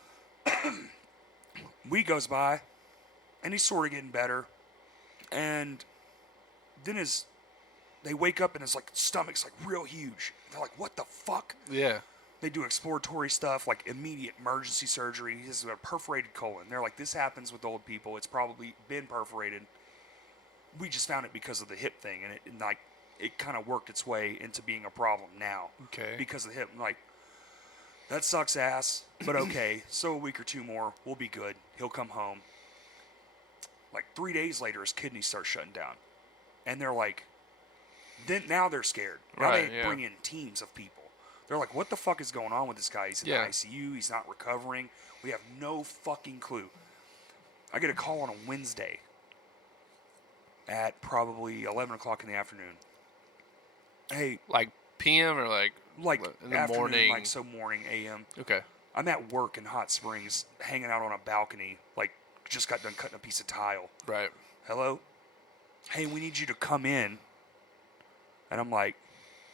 week goes by, and he's sort of getting better. And then they wake up and his like stomach's like real huge. They're like, what the fuck? Yeah. They do exploratory stuff like immediate emergency surgery. He has a perforated colon. They're like, this happens with old people. It's probably been perforated. We just found it because of the hip thing, and it kind of worked its way into being a problem now. Okay. Because of the hip. Like, that sucks ass, but okay. So a week or two more, we'll be good. He'll come home. Like 3 days later, his kidneys start shutting down. And they're like, now they're scared. Now Right, they yeah. bring in teams of people. They're like, what the fuck is going on with this guy? He's in Yeah. the ICU. He's not recovering. We have no fucking clue. I get a call on a Wednesday at probably 11 o'clock in the afternoon. Hey, Like PM or like in the afternoon, morning? like so morning, AM. Okay. I'm at work in Hot Springs, hanging out on a balcony, like just got done cutting a piece of tile. Right. Hello? Hey, we need you to come in. And I'm like,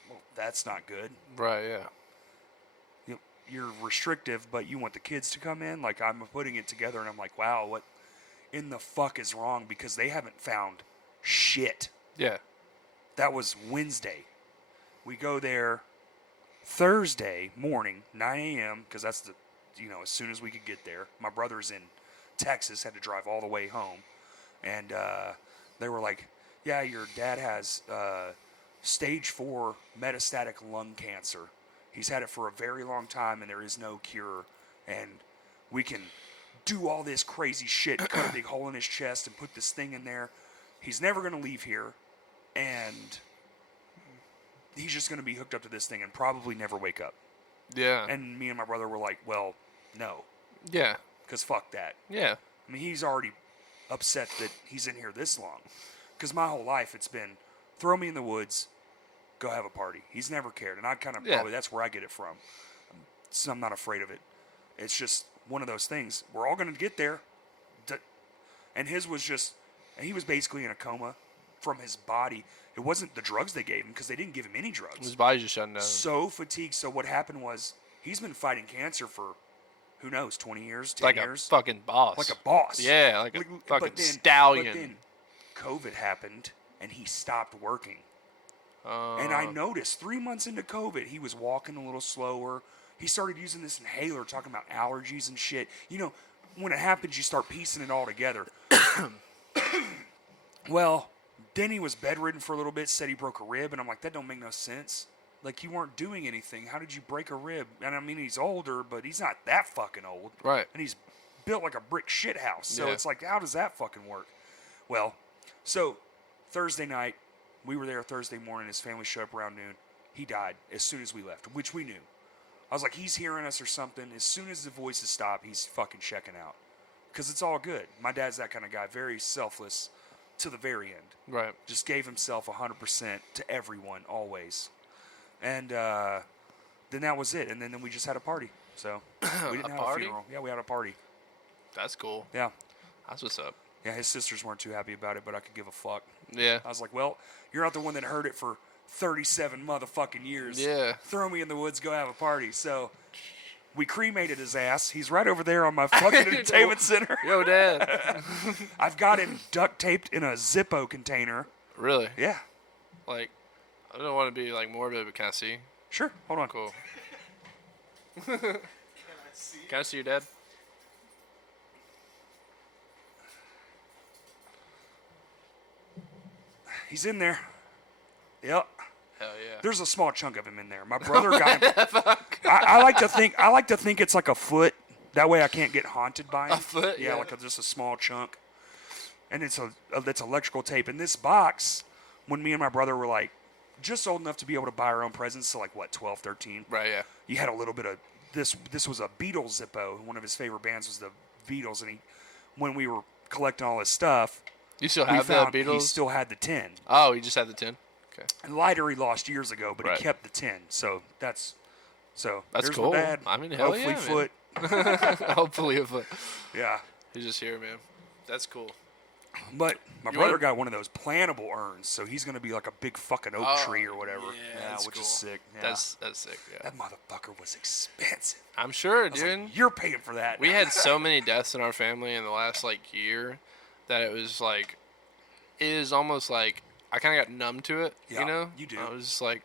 well, that's not good. Right. Yeah. You're restrictive, but you want the kids to come in? Like, I'm putting it together, and I'm like, wow, what in the fuck is wrong? Because they haven't found shit. Yeah. That was Wednesday. We go there Thursday morning, 9 a.m., because that's as soon as we could get there. My brother's in Texas, had to drive all the way home. And they were like, yeah, your dad has stage 4 metastatic lung cancer. He's had it for a very long time, and there is no cure. And we can do all this crazy shit, cut a big hole in his chest and put this thing in there. He's never going to leave here. And he's just going to be hooked up to this thing and probably never wake up. Yeah. And me and my brother were like, well, no, yeah. because fuck that. Yeah. I mean, he's already upset that he's in here this long. Because my whole life it's been, throw me in the woods, go have a party. He's never cared. And I kind of probably, that's where I get it from. So I'm not afraid of it. It's just one of those things. We're all going to get there. And his was just, and he was basically in a coma from his body. It wasn't the drugs they gave him because they didn't give him any drugs. His body's just shutting down. So fatigued. So what happened was he's been fighting cancer for, who knows, 20 years, 10 like years? a fucking boss. Like a boss. Yeah, like a But fucking then- stallion. But then COVID happened and he stopped working. And I noticed 3 months into COVID, he was walking a little slower. He started using this inhaler, talking about allergies and shit. You know, when it happens, you start piecing it all together. Well, then he was bedridden for a little bit, said he broke a rib, and I'm like, that don't make no sense. Like, you weren't doing anything. How did you break a rib? And I mean, he's older, but he's not that fucking old. Right. And he's built like a brick shit house. So Yeah. it's like, how does that fucking work? Well, so Thursday night, we were there Thursday morning. His family showed up around noon. He died as soon as we left, which we knew. I was like, he's hearing us or something. As soon as the voices stop, he's fucking checking out. Because it's all good. My dad's that kind of guy. Very selfless to the very end. Right. Just gave himself 100% to everyone, always. And then that was it. And then we just had a party. So we didn't have party? a funeral. Yeah, we had a party. That's cool. Yeah. That's what's up. Yeah, his sisters weren't too happy about it, but I could give a fuck. Yeah. I was like, well, you're not the one that heard it for 37 motherfucking years. Yeah. Throw me in the woods, go have a party. So we cremated his ass. He's right over there on my fucking entertainment center. Yo, Dad. I've got him duct taped in a Zippo container. Really? Yeah. Like, I don't want to be like morbid, but can I see? Sure. Hold on. Cool. Can I see your dad? He's in there. Yep. Hell yeah. There's a small chunk of him in there. My brother got him. I like to think it's like a foot. That way I can't get haunted by him. A foot? Yeah, Yeah. like just a small chunk. And it's electrical tape. In this box, when me and my brother were like just old enough to be able to buy our own presents, so like what, 12, 13? Right, yeah. You had a little bit of this. This was a Beatles Zippo. One of his favorite bands was the Beatles, and when we were collecting all his stuff, You still we have the found Beatles? he still had the 10. Oh, you just had the 10? Okay. And lighter he lost years ago, but Right. he kept the 10. So that's here's cool. My dad. I mean, hell hopefully yeah, foot. Hopefully a foot. Yeah. He's just here, man. That's cool. But my You brother wanna- got one of those plantable urns, so he's gonna be like a big fucking oak tree or whatever. Yeah, that's which cool. is sick. Yeah. That's sick, yeah. That motherfucker was expensive. I'm sure, I was dude. like, you're paying for that. We had so many deaths in our family in the last like year that it was like, it is almost like I kind of got numb to it. Yeah, You know, you do. I was just like,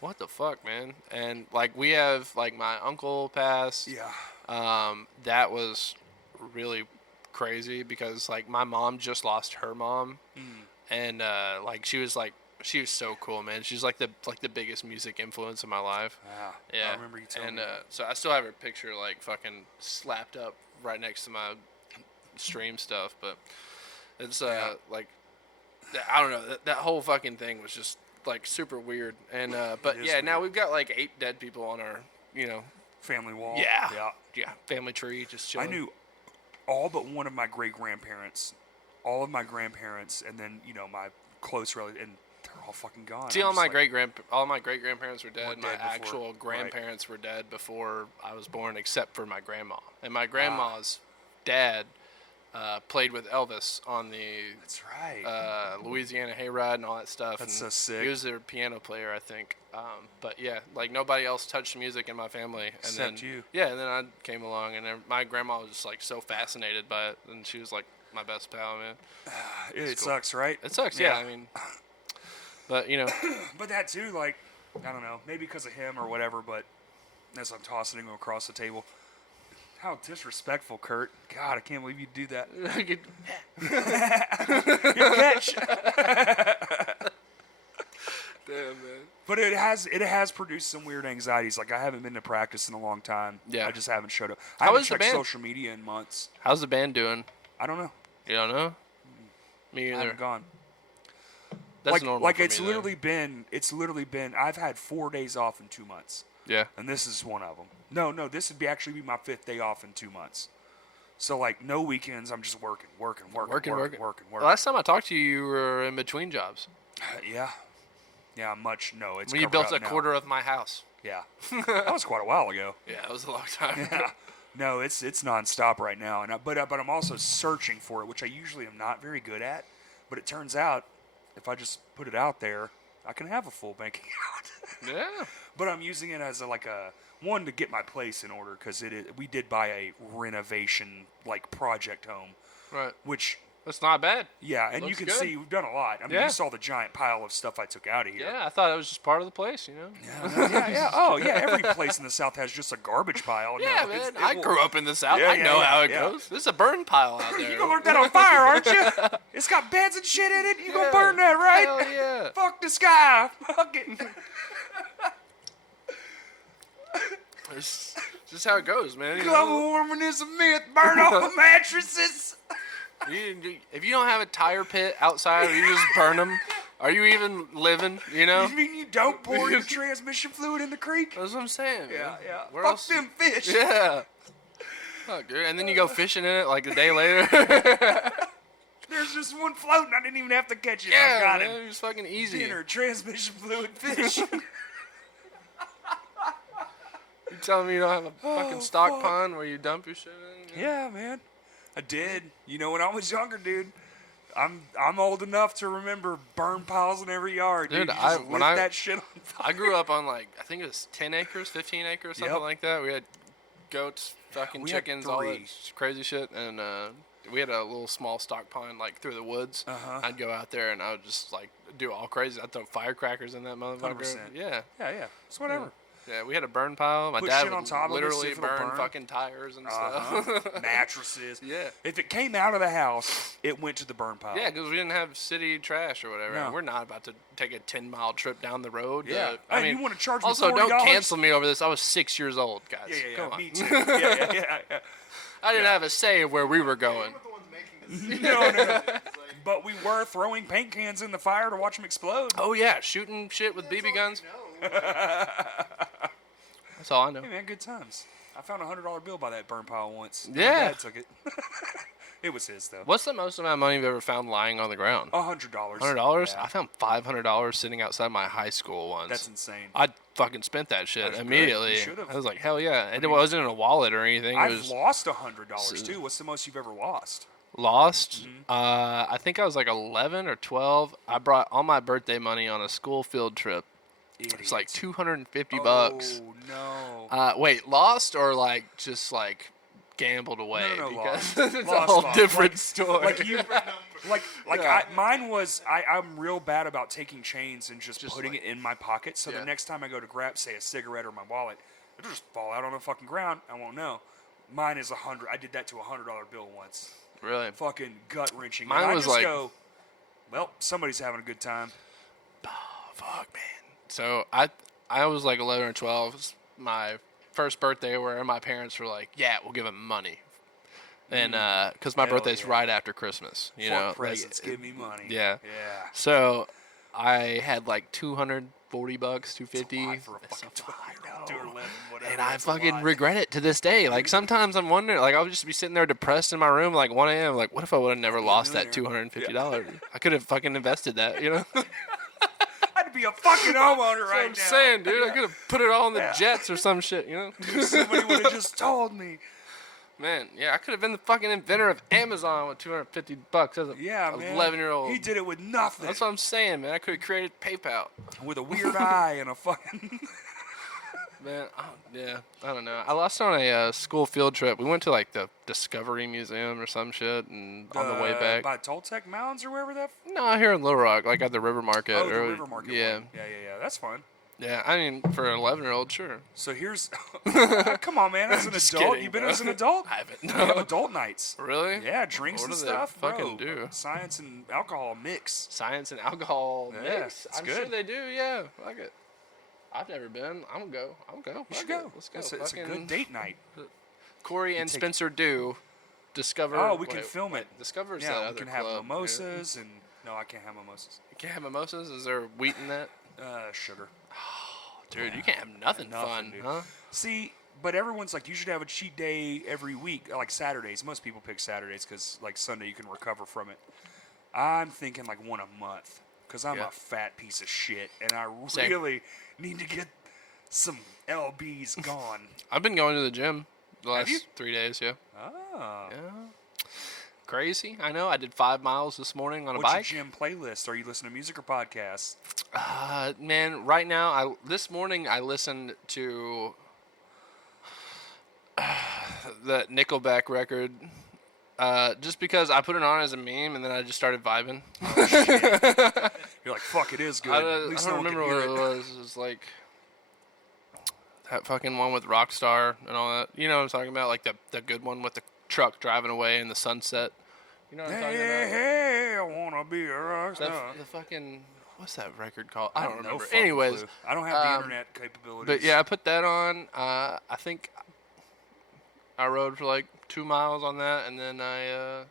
what the fuck, man? And like we have like my uncle passed. Yeah. That was really crazy because like my mom just lost her mom, and like she was so cool, man. She's like the biggest music influence in my life. Wow. Yeah, I remember you telling me. so I still have her picture like fucking slapped up right next to my stream stuff, but it's like I don't know, that whole fucking thing was just like super weird, and but is yeah, now weird. we've got like 8 dead people on our Family wall. yeah Yeah. family tree just chilling. I knew all but one of my great grandparents, all of my grandparents, and then my close relatives, and they're all fucking gone. See, I'm all just my like, all my great grandparents were dead. Were My dead before. actual Right. grandparents were dead before I was born, except for my grandma. And my grandma's dad played with Elvis on the That's right. Louisiana Hayride and all that stuff. That's and so sick. He was their piano player, I think. But yeah, like nobody else touched music in my family. And Except then, you. Yeah, and then I came along, and then my grandma was just like so fascinated by it, and she was like my best pal, man. It cool. sucks, right? It sucks, yeah. I mean, but But that too, like, I don't know, maybe because of him or whatever, but as I'm tossing him across the table, how disrespectful, Kurt. God, I can't believe you do that. Your catch. Damn, man. But it has produced some weird anxieties. Like, I haven't been to practice in a long time. Yeah. I just haven't showed up. How I haven't is the checked band? social media in months. How's the band doing? I don't know. You don't know? Me I either. haven't gone. That's normal. for It's me, literally been. I've had 4 days off in 2 months. Yeah. And this is one of them. No, this would actually be my 5th day off in 2 months. So, like, no weekends. I'm just working. Last time I talked to you, you were in between jobs. Yeah. Yeah, much. No, it's When you covered built up a now. quarter of my house. Yeah. That was quite a while ago. Yeah, that was a long time. Yeah. No, it's nonstop right now. But I'm also searching for it, which I usually am not very good at. But it turns out, if I just put it out there, I can have a full bank account. Yeah. But I'm using it as a one to get my place in order because we did buy a renovation project home, Right. which That's not bad. and you Looks can good. see we've done a lot. I mean, Yeah. you saw the giant pile of stuff I took out of here. Yeah, I thought it was just part of the place, Yeah. Oh yeah, every place in the South has just a garbage pile. Yeah, No, man. I grew up in the South. Yeah, I yeah, know yeah, how it yeah. goes. There's a burn pile out there. You gonna learn that on fire, aren't you? It's got beds and shit in it. You gonna Yeah. burn that, right? Hell yeah. Fuck the sky. Fuck it. It's just how it goes, man. You Global know? warming is a myth. Burn all the mattresses. If you don't have a tire pit outside or you just burn them, are you even living, you know? You mean you don't pour your transmission fluid in the creek? That's what I'm saying. man. Yeah. Where Fuck else? them fish. Yeah. Fuck, dude. And then you go fishing in it like a day later. There's just one floating. I didn't even have to catch it. Yeah, I got man. him. It was fucking easy. Dinner, transmission fluid, fish. You telling me you don't have a fucking stock fuck. pond where you dump your shit in? Yeah, man. I did. You know, when I was younger, dude, I'm old enough to remember burn piles in every yard, dude. Dude, You just when lit that shit on fire. I grew up on like I think it was 10 acres, 15 acres, something Yep. like that. We had goats, fucking we had chickens, all that 3. crazy shit, and we had a little small stock pond like through the woods. Uh-huh. I'd go out there and I would just like do all crazy. I'd throw firecrackers in that motherfucker. 100%. Yeah. Yeah. It's whatever. Yeah, we had a burn pile. My Put dad shit on would top of it, see literally if it'll burn burn. fucking tires and Uh-huh. stuff. Mattresses. Yeah. If it came out of the house, it went to the burn pile. Yeah, because we didn't have city trash or whatever. No. We're not about to take a 10-mile trip down the road. Yeah. I Hey, mean, you wanna charge me also, $40? don't cancel me over this. I was 6 years old, guys. Yeah. Come on. Me too. Yeah. I didn't have a say of where we were going. We're the ones making this. No. It's like, But we were throwing paint cans in the fire to watch them explode. Oh yeah, shooting shit with BB guns. no. That's all I know. Hey man, good times. I found a $100 bill by that burn pile once. Yeah. My dad took it. It was his though. What's the most amount of money you've ever found lying on the ground? $100. $100. Yeah. I found $500 sitting outside my high school once. That's insane. I fucking spent that shit That's good. immediately. You should've. I was like, hell yeah! And it wasn't in a wallet or anything. It I've was lost $100 too. What's the most you've ever lost? lost. Mm-hmm. I think I was like 11 or 12. I brought all my birthday money on a school field trip. It's like $250. Oh no. Wait, lost or like just like gambled away? No, because lost. it's Lost, a whole lost. different story. Like you, like Yeah. mine was. I'm real bad about taking chains and just putting like- it in my pocket. So Yeah. the next time I go to grab, say, a cigarette or my wallet, it'll just fall out on the fucking ground. I won't know. Mine is 100. I did that to a $100 bill once. Really? Fucking gut wrenching. Mine I was just like- go, well, somebody's having a good time. Fuck, man. So I was like 11 or 12. It was my first birthday where my parents were like, yeah, we'll give him money. And because my Hell birthday's yeah. right after Christmas, you Fuck know, presents, give me money. yeah. Yeah. So I had like $240, $250. For a That's fucking so I know. 211, whatever. And I that's a fucking lot. regret it to this day. Like sometimes I'm wondering, like I would just be sitting there depressed in my room, like 1 a.m. Like, what if I would have never lost that $250? I could have fucking invested that, you know. I'd be a fucking homeowner That's right what I'm now. saying, dude. I could have put it all in the Jets or some shit, you know. Somebody would have just told me. Man, yeah, I could have been the fucking inventor of Amazon with $250 as a Yeah, man. 11-year-old. He did it with nothing. That's what I'm saying, man. I could have created PayPal. With a weird eye and a fucking. Man, I don't know. I lost on a school field trip. We went to like the Discovery Museum or some shit, and on the way back. By Toltec Mounds or wherever that. No, here in Little Rock, like at the River Market. Oh, the or- River Market. Yeah, one. Yeah. That's fun. yeah. I mean, for an 11-year-old, sure. So here's. Come on, man. As an Just adult, kidding, you've been bro. as an adult. I haven't. We have No. adult nights. Really? Yeah, drinks What and do they stuff. fucking bro. do? Science and alcohol mix. Science and alcohol Yeah, mix. it's I'm good. sure they do. Yeah, fuck it. I've never been. I'm gonna go. You Fuck should it. go. Let's go. It's a Fucking good date night. Corey and take- Spencer do discover. Oh, we can wait, film it. Discover's that Yeah, other we can have club, mimosas and no, I can't have mimosas. You can't have mimosas. Is there wheat in that? Sugar. Dude, you can't have nothing, fun, dude. huh? See, but everyone's like, you should have a cheat day every week, like Saturdays. Most people pick Saturdays because, like, Sunday you can recover from it. I'm thinking like one a month because I'm Yeah. a fat piece of shit and I Same. really need to get some lbs gone. I've been going to the gym the last you? 3 days. Yeah. Oh. Yeah. Crazy. I know. I did 5 miles this morning on a What's bike. your gym playlist? Are you listening to music or podcasts? Man, right now, this morning I listened to the Nickelback record. Just because I put it on as a meme and then I just started vibing. You're like, fuck, it is good. I At don't least no one can remember what hear it was. It was like that fucking one with Rockstar and all that. You know what I'm talking about? Like the good one with the truck driving away in the sunset. You know what I'm talking about? Hey, I wanna be a rock The, star. the fucking what's that record called? I don't No remember. fucking Anyways, clue. I don't have the internet capabilities. but yeah, I put that on. I think I rode for like 2 miles on that, and then I.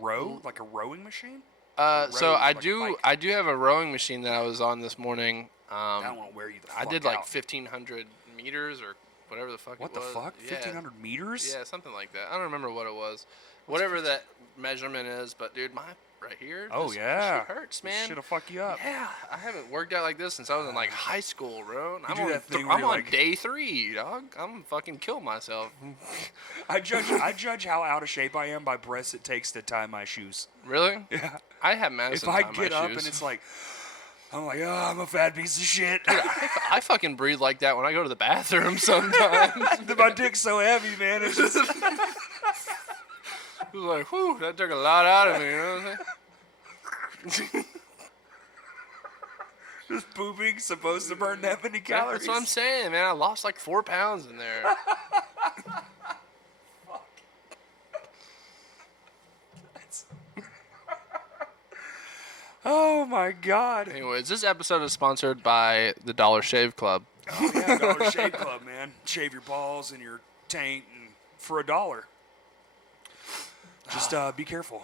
row like a rowing machine. So row I like a do. bike. I do have a rowing machine that I was on this morning. That won't wear you the fuck I did like out. 1,500 meters or whatever the fuck. What it the was. fuck? Yeah. 1,500 meters? Yeah, something like that. I don't remember what it was. Whatever that measurement is, but dude, my right here. Oh, this yeah. shit hurts, man. Shit'll fuck you up. Yeah, I haven't worked out like this since I was in like high school, bro. And do that thing where I'm you're on like- day 3, dog. I'm fucking kill myself. I judge how out of shape I am by breaths it takes to tie my shoes. Really? Yeah. I have Madison If I tie get my up shoes. and it's like, I'm like, oh, I'm a fat piece of shit. I fucking breathe like that when I go to the bathroom sometimes. My dick's so heavy, man. It's just It was like, whew, that took a lot out of me. You know what I'm saying? just pooping supposed to burn that many calories. That's what I'm saying, man. I lost like 4 pounds in there. Oh my god. Anyways, this episode is sponsored by the Dollar Shave Club. Oh yeah, Dollar Shave Club, man. Shave your balls and your taint and for $1. Just be careful.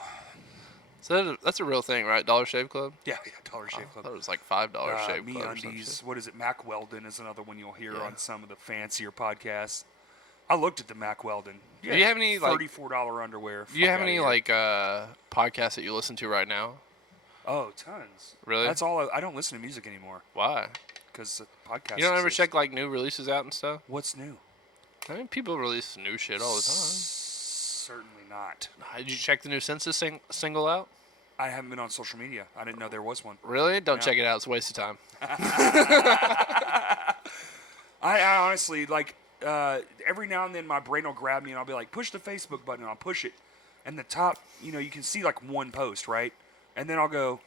So that's a real thing, right? Dollar Shave Club? Yeah, Dollar Shave I Club. thought it was like $5 Shave Me Club or some Undies. shit. What is it? Mac Weldon is another one you'll hear Yeah. on some of the fancier podcasts. I looked at the Mac Weldon. Yeah, Do you have any, like- $34 underwear? Do you Fuck have outta any here. like podcasts that you listen to right now? Oh, tons. Really? That's all. I don't listen to music anymore Why? because the podcast. You don't ever exists. check like new releases out and stuff? What's new? I mean, people release new shit all the time. Certainly not. Did you check the new Census single out? I haven't been on social media. I didn't know there was one. Really? Don't Yeah. check it out. It's a waste of time. I honestly like every now and then my brain will grab me and I'll be like, push the Facebook button, and I'll push it, and the top, you can see like one post, right? And then I'll go,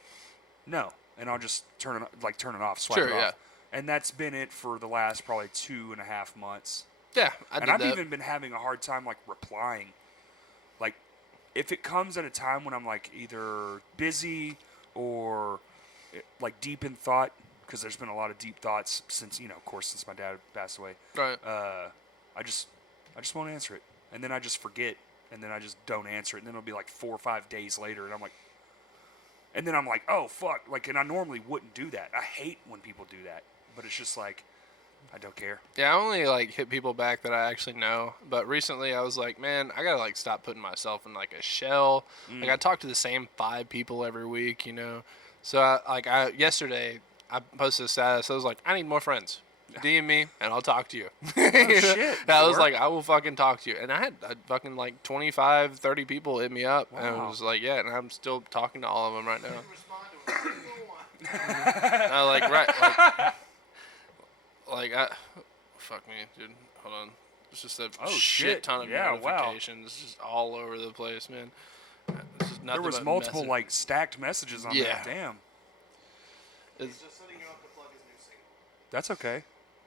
no, and I'll just turn it off, swipe Sure, it off. yeah. And that's been it for the last probably 2.5 months. Yeah, I And did I've that. even been having a hard time like replying. Like, if it comes at a time when I'm like either busy or like deep in thought, because there's been a lot of deep thoughts since, of course, since my dad passed away. Right. I just won't answer it, and then I just forget, and then I just don't answer it, and then it'll be like 4 or 5 days later, and I'm like, oh fuck, like, and I normally wouldn't do that. I hate when people do that, but it's just like, I don't care. Yeah, I only like hit people back that I actually know. But recently, I was like, man, I gotta like stop putting myself in like a shell. Like I talk to the same 5 people every week, So yesterday, I posted a status. I was like, I need more friends. DM me and I'll talk to you. Shit. And I was Work. like, I will fucking talk to you. And I had fucking like 25, 30 people hit me up. And I Wow. was like, yeah, and I'm still talking to all of them right now. Respond to a single one. I like, right, fuck me, dude. Hold on. It's just a Oh, shit shit. ton of Yeah, wow. notifications just all over the place, man. It's just There nothing was but multiple message. like stacked messages on Yeah. that. Damn, He's just setting you up to plug his new single. that's okay.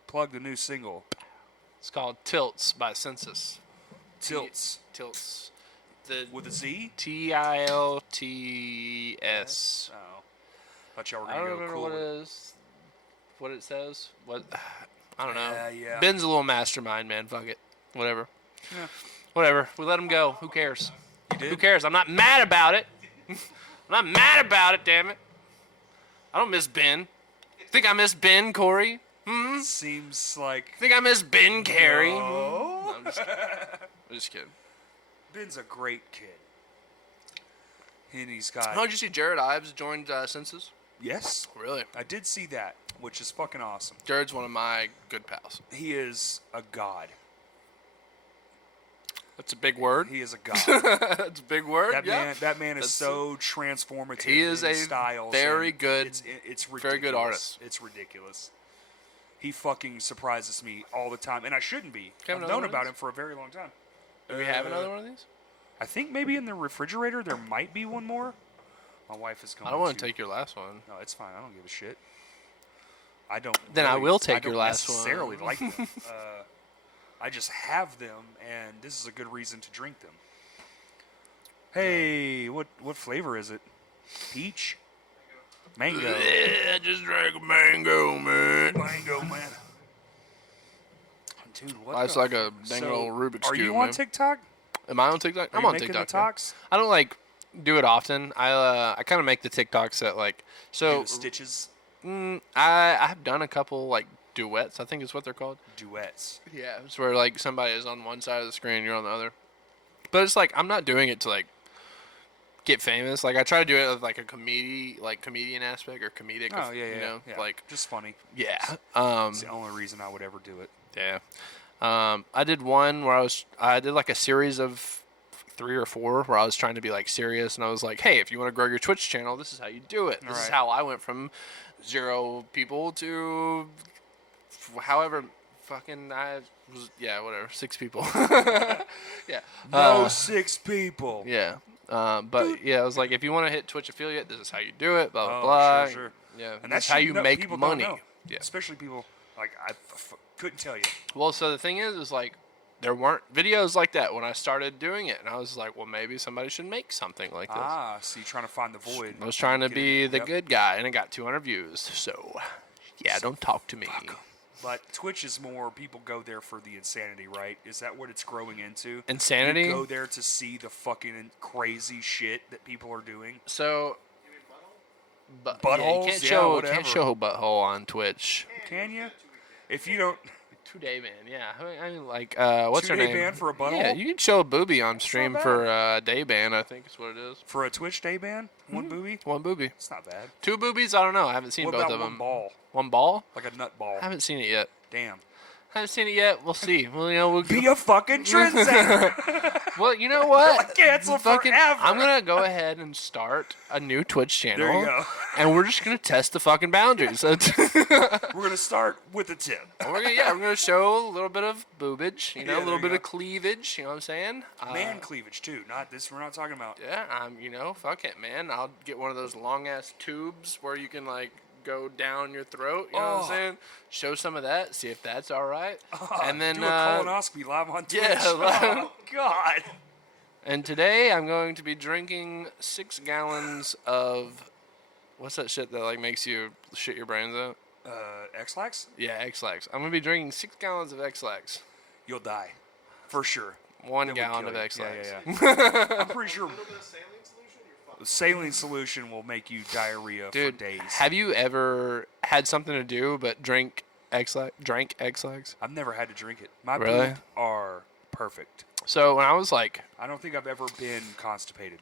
Plug the new single, It's called Tilts by Census. Tilts, Tilts. The with a Z. TILTS. Oh, thought y'all were I gonna don't go remember cool. what with it is. What it says. What? I don't know. Yeah. Ben's a little mastermind, man. Fuck it. Whatever. Yeah. Whatever. We let him go. Who cares? You did? Who cares? I'm not mad about it. I'm not mad about it, damn it. I don't miss Ben. Think I miss Ben, Corey? Seems like Think I miss Ben, Carey? No. I'm just kidding. Ben's a great kid. And he's got Oh, did you see Jared Ives joined Census? yes, Really? I did see that, which is fucking awesome. Jared's one of my good pals. He is a god. That's a big word. He is a god. That's a big word. That yeah. man, that man is That's so transformative. He is in a his styles very and good- It's ridiculous. very good artist. It's ridiculous. He fucking surprises me all the time, and I shouldn't be. Have I've another known one of about these? him for a very long time. Do we have another one of these? I think maybe in the refrigerator there might be one more. My wife is going. I don't want to take your last one. No, it's fine. I don't give a shit. I don't. Then I will take don't your last one. necessarily like them. I just have them, and this is a good reason to drink them. Hey, what flavor is it? Peach? Mango. Yeah, just drank a mango, man. Mango, man. Dude, what? Life's the like a dang old Rubik's Are Cube, you on man. TikTok? Am I on TikTok? Are I'm you on making TikTok. the yeah. talks? I don't like do it often. I kind of make the TikToks that like so. Do stitches, I have done a couple like duets. I think is what they're called. duets. Yeah, it's where like somebody is on one side of the screen, you're on the other. But it's like I'm not doing it to like get famous. Like I try to do it with like a comedian aspect or comedic. Oh yeah, yeah, you know, yeah. like just funny. yeah, It's the only reason I would ever do it. yeah. I did one where I did like a series of 3 or 4 where I was trying to be like serious, and I was like, hey, if you want to grow your Twitch channel, this is how you do it. This is how I went from 0 people to however fucking I was, whatever, 6 people. Yeah. No 6 people. Yeah. But yeah, I was like, if you want to hit Twitch affiliate, this is how you do it. Blah blah Oh, blah. sure. Yeah. And that's that's how you make people money. Don't know. Yeah. Especially people like I couldn't tell you. Well, so the thing is like there weren't videos like that when I started doing it, and I was like, well, maybe somebody should make something like this. So you're trying to find the void. I was trying to be the Yep. good guy, and it got 200 views. So, yeah, don't talk to me. But Twitch is more people go there for the insanity, right? Is that what it's growing into? Insanity? You go there to see the fucking crazy shit that people are doing. So, buttholes? you can't Whatever. show a butthole on Twitch. Can you? If you don't, 2-day ban, yeah. I mean, like, what's her 2-day name? ban for a butthole? Yeah, you can show a boobie on stream not for a day ban, I think is what it is. for a Twitch day ban, one booby, 1 boobie. it's not bad. 2 boobies? I don't know. I haven't seen What both about of one them. ball, 1 ball? like a nut ball? I haven't seen it yet. Damn. Haven't seen it yet. We'll see. Well, you know, we'll Be a fucking trendsetter. Well, you know what? Cancel forever. I'm gonna go ahead and start a new Twitch channel. There you go. And we're just gonna test the fucking boundaries. We're gonna start with a tip. we're gonna show a little bit of boobage, you know, Yeah, a little there bit you of cleavage. You know what I'm saying? Man cleavage too, not this. We're not talking about. Yeah, you know, fuck it, man. I'll get one of those long ass tubes where you can like go down your throat. You know what I'm saying? Show some of that. See if that's all right. And then do a colonoscopy live on Twitch. yeah, Oh God. And today I'm going to be drinking 6 gallons of what's that shit that like makes you shit your brains out? X-Lax? Yeah, X-Lax. I'm gonna be drinking 6 gallons of X-Lax. You'll die, for sure. 1 It will gallon kill of you. X-Lax. Yeah. I'm pretty sure A little bit of saline solution, you're fucked. saline solution will make you diarrhea Dude, for days. have you ever had something to do but drank X-Lax? I've never had to drink it. My Really? poop are perfect. So when I was like, I don't think I've ever been constipated.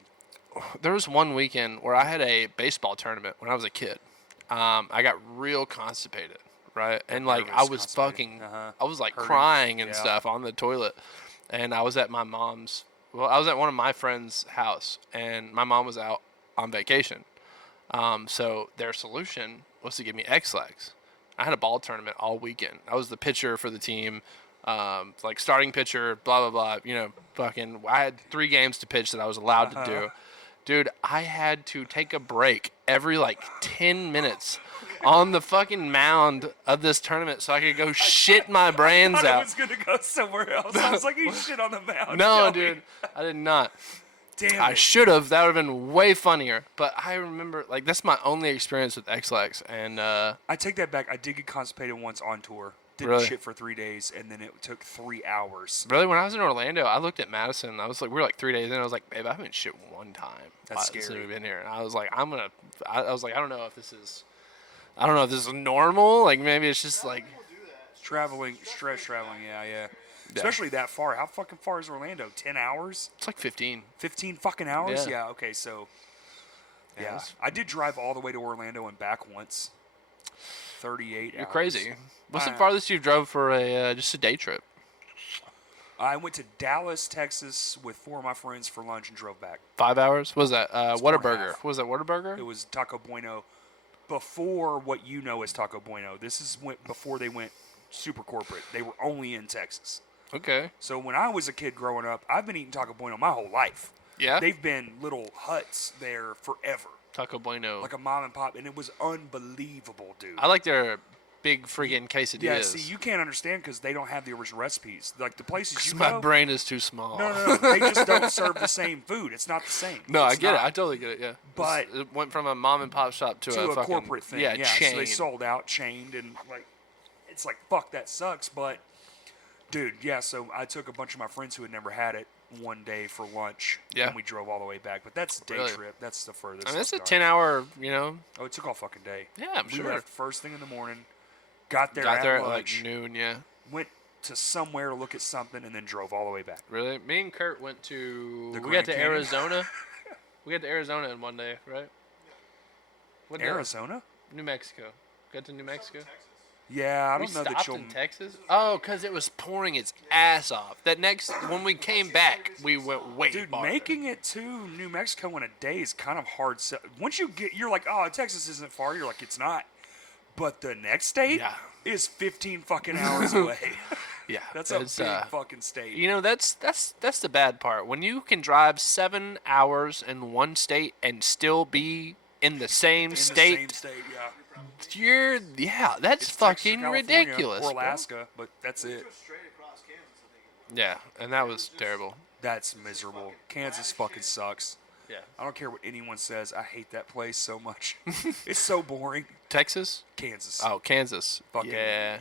there was one weekend where I had a baseball tournament when I was a kid. I got real constipated, right? And like I nervous was constipated. fucking, Uh-huh. I was like Hurting. crying and Yeah. stuff on the toilet. And I was at my mom's, I was at one of my friends' house, and my mom was out on vacation. So their solution was to give me X-Lax. I had a ball tournament all weekend. I was the pitcher for the team, like starting pitcher, blah, blah, blah. You know, fucking, I had 3 games to pitch that I was allowed to do. Dude, I had to take a break every like 10 minutes on the fucking mound of this tournament so I could go shit my brains I out. was gonna go somewhere else. I was like, you shit on the mound. No, Tell me. dude, I did not. Damn I it. should have. That would have been way funnier. But I remember, like, that's my only experience with X-Lax. And, I take that back. I did get constipated once on tour. Didn't Really? shit for 3 days, and then it took 3 hours. really, when I was in Orlando, I looked at Madison. I was like, we were like 3 days in. I was like, babe, I haven't shit one time. That's since scary. we've been here. And I was like, I was like, I don't know if this is normal. Like, maybe it's just like, Traveling, stretch traveling, yeah. Especially that far. How fucking far is Orlando? 10 hours? it's like 15. 15 fucking hours? Yeah. Yeah, okay, so. Yeah. that's- I did drive all the way to Orlando and back once. 38 You're hours. crazy. What's the I- farthest you've drove for a just a day trip? I went to Dallas, Texas with 4 of my friends for lunch and drove back. 5 hours? What was that? 4.5. Whataburger. Was that Whataburger? It was Taco Bueno before what you know as Taco Bueno. This is before they went super corporate. They were only in Texas. Okay. So when I was a kid growing up, I've been eating Taco Bueno my whole life. Yeah. They've been little huts there forever, Taco Bueno. like a mom and pop, and it was unbelievable, dude. I like their big friggin' quesadillas. Yeah, see, you can't understand because they don't have the original recipes. Like the places you my go, brain is too small. no, they just don't serve the same food. It's not the same. No, I It's get it. not. I totally get it. Yeah. But- it went from a mom and pop shop to To a fucking, corporate thing. Yeah, Yeah, chain. so they sold out, chained, and like, it's like fuck that sucks. But dude, yeah. So I took a bunch of my friends who had never had it one day for lunch. Yeah. And we drove all the way back. But that's a day Really? trip. That's the furthest. I mean, it's a I've gone. 10-hour. You know, Oh, it took all fucking day. Yeah, I'm we sure. left first thing in the morning. Got there got at there at lunch. like noon. Yeah. Went to somewhere to look at something, and then drove all the way back. Really? Me and Kurt went to. The We Grand got to Canyon? Arizona. We got to Arizona in one day, right? What day? Arizona? New Mexico. Got to New Mexico. Yeah, I We don't know that stopped you'll. in Texas. Oh, because it was pouring its ass off. When we came back, we went way Dude, farther. making it to New Mexico in a day is kind of hard. Once you're like, oh, Texas isn't far. You're like, it's not. But the next state Yeah. is 15 fucking hours away. Yeah, That's a it's, big fucking state. You know, that's the bad part. When you can drive 7 hours in one state and still be in the same in state, the same state, that's It's Texas or fucking California ridiculous. Or bro. Alaska, but that's it. Go straight across Kansas, I think. Yeah, and that was terrible. That's miserable. Kansas fucking sucks. Yeah. I don't care what anyone says. I hate that place so much. It's so boring. Texas? Kansas. Oh, Kansas. Fucking- Yeah.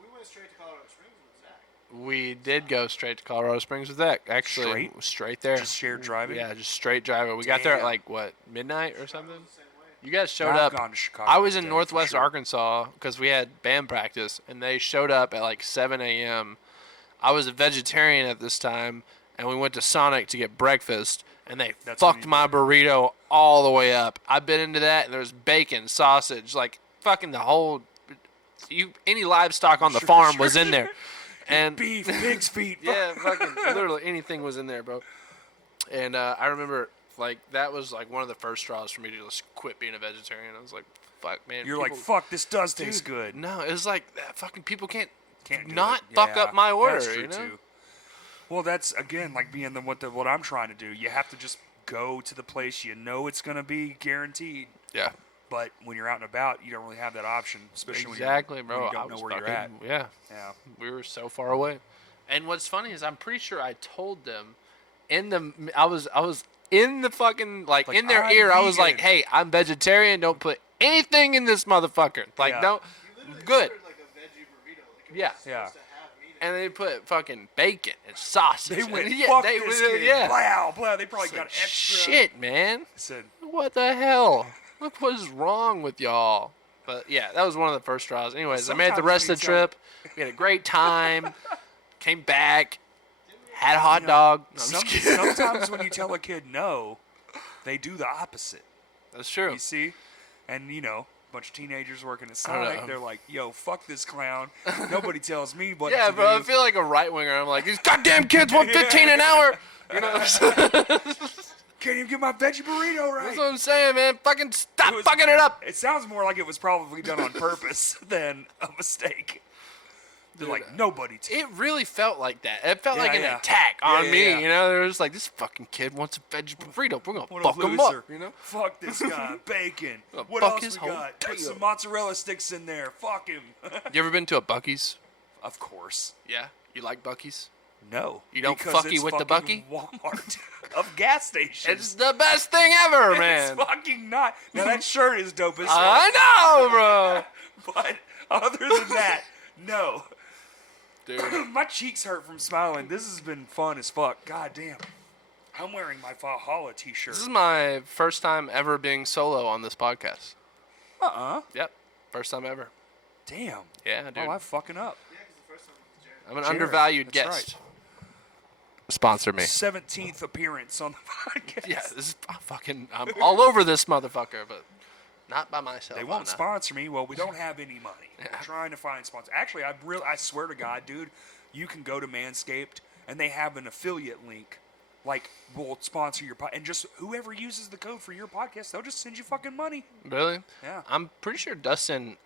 We went straight to Colorado Springs with Zach. We did go straight to Colorado Springs with Zach. Actually, straight there. Just shared driving? Yeah, just straight driving. We got there at Damn. like what, midnight or something? Same way. You guys showed I've up. gone to Chicago I was in in a day, Northwest for sure. Arkansas because we had band practice, and they showed up at like 7 a.m. I was a vegetarian at this time, and we went to Sonic to get breakfast, and they That's when fucked you my did it. burrito all the way up. I bit into that, and there was bacon, sausage, like fucking the whole. Any livestock on the farm was in there, and Beef, pig's feet. yeah, fucking literally anything was in there, bro. And I remember like that was like one of the first straws for me to just quit being a vegetarian. I was like, fuck, man. You're like, people- fuck, this does taste Dude, good. No, it was like fucking people can't Can't do not it. fuck Yeah, up my order. That's true You know? too. Well, that's again like being what I'm trying to do. You have to just go to the place you know it's gonna be guaranteed. Yeah, But when you're out and about, you don't really have that option, especially exactly, when bro. you I don't know was where you're fucking- at. Yeah, Yeah. we were so far away. And what's funny is I'm pretty sure I told them I was in the fucking like in their I'm ear. I was like, vegan. hey, I'm vegetarian. Don't put anything in this motherfucker. Like, Yeah. don't. You literally Good. ordered like a veggie burrito. Like it Yeah. was Yeah. supposed to have meat in it. And they put fucking bacon and sausage. They and- went, yeah, fuck they this went- kid. Yeah. Blah, blah. They probably It's got like, extra. shit, man. Said, What the hell? Look what is wrong with y'all. But yeah, that was one of the first straws. Anyways, I made it the Sometimes rest when of the you tell- trip. We had a great time. Came back. Had a hot dog. No, I'm just kidding. sometimes when you tell a kid no, they do the opposite. That's true. You see? And, a bunch of teenagers working at don't know. Sonic, they're like, yo, fuck this clown. Nobody tells me what Yeah, to bro. I do. feel like a right winger. I'm like, these goddamn kids want 15 an hour. You know what I'm saying? Can't even get my veggie burrito right. That's what I'm saying, man. Fucking stop It was- fucking it up. It sounds more like it was probably done on purpose than a mistake. They're like, nobody. It really felt like that. It felt Yeah, like an yeah. attack on Yeah, me. yeah. You know, there was like, this fucking kid wants a veggie burrito. We're gonna What fuck a him loser. up. You know. Fuck this guy. Bacon. Gonna What fuck else his we whole got? Put day some up. mozzarella sticks in there. Fuck him. You ever been to a Buc-ee's? Of course. Yeah. You like Buc-ee's? No. You don't because fucky it's with the fucking Bucky? Walmart of gas stations. It's the best thing ever, man. It's fucking not. Now that shirt is dope as fuck. I know, bro. But other than that, no. Dude. My cheeks hurt from smiling. This has been fun as fuck. God damn. I'm wearing my Valhalla t-shirt. This is my first time ever being solo on this podcast. Yep. First time ever. Damn. Yeah, dude. Oh, I'm fucking up. Yeah, because the first time was Jared. I'm an Jared, undervalued that's guest. Sponsor me. 17th appearance on the podcast. Yeah, this is I'm all over this motherfucker, but not by myself. They I'm won't not. sponsor me. Well, we don't have any money. We're trying to find sponsors. Actually, I swear to God, dude, you can go to Manscaped and they have an affiliate link. Like, we'll sponsor your podcast. And just whoever uses the code for your podcast, they'll just send you fucking money. Really? Yeah. I'm pretty sure Dustin.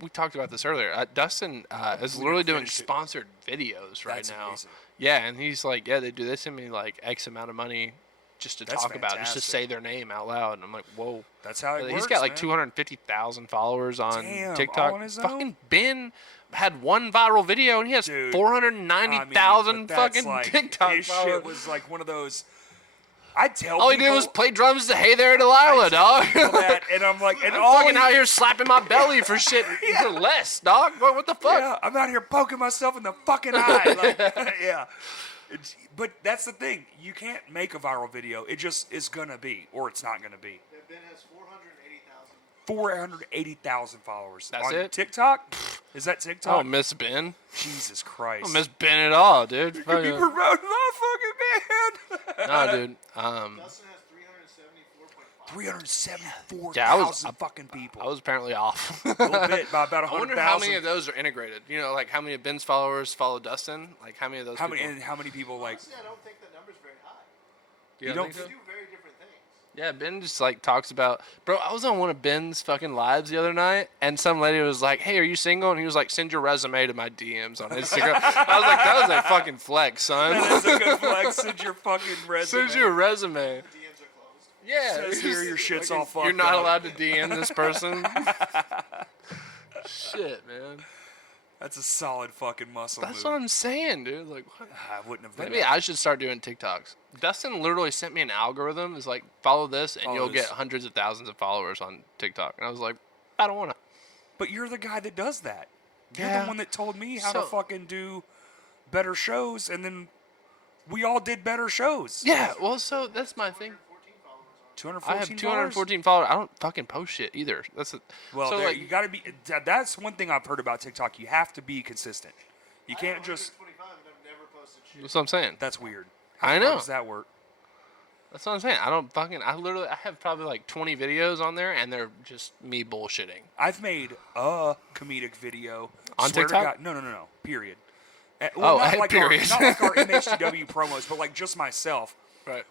We talked about this earlier. Dustin is literally doing finished it. sponsored videos right That's now. amazing. Yeah, and he's like, yeah, they do this send me like X amount of money just to That's talk about, it, just to fantastic. say their name out loud. And I'm like, whoa. That's how it works, He's got like man. 250,000 followers on Damn, TikTok. all on his own? Fucking Ben had one viral video and he has Dude, 490,000 but that's fucking like, TikTok his followers. shit was like one of those. I tell All he people did was play drums to "Hey There, Delilah," dog. that, and I'm like, and I'm all fucking he- out here slapping my belly for shit for less, dog. What the fuck? Yeah, I'm out here poking myself in the fucking eye. Like, yeah. But that's the thing. You can't make a viral video. It just is going to be, or it's not going to be. That Ben has 480,000. 480,000 followers. That's on it? TikTok? Is that TikTok? Oh, Miss Ben. Jesus Christ. I don't miss Ben at all, dude. You promote my fucking band. No, dude. Dustin has 375,000 374,000 fucking people. I was apparently off. A little bit, by about 100,000. I wonder how many of those are integrated. You know, like how many of Ben's followers follow Dustin? Like how many of those How people? many, and how many people, like... Honestly, I don't think the number's very high. You don't think so? They do very different things. Yeah, Ben just like talks about, bro, I was on one of Ben's fucking lives the other night, and some lady was like, hey, are you single? And he was like, send your resume to my DMs on Instagram. I was like, that was a fucking flex, son. That is a good flex. Send your fucking resume. Send your resume. The DMs are closed. Yeah. Says here your shit's all fucked You're not up. allowed to DM this person. Shit, man. That's a solid fucking muscle That's move. what I'm saying, dude. Like, what? I wouldn't have done Maybe that. I should start doing TikToks. Dustin literally sent me an algorithm. It's like, follow this, and you'll get hundreds of thousands of followers on TikTok. And I was like, I don't want to. But you're the guy that does that. You're Yeah. the one that told me how to So- fucking do better shows, and then we all did better shows. Yeah, well, so that's my thing. 14 followers on 214 I have 214 followers. I don't fucking post shit either. That's a, Well, so there, like, you got to be. That's one thing I've heard about TikTok. You have to be consistent. You can't just. 25 and I've never posted shit. that's what I'm saying. That's weird. I How know. does that work? That's what I'm saying. I don't fucking. I have probably like 20 videos on there, and they're just me bullshitting. I've made a comedic video On swear to TikTok? God- No. Period. Oh, not like period. not like our MHTW promos, but like just myself. Right.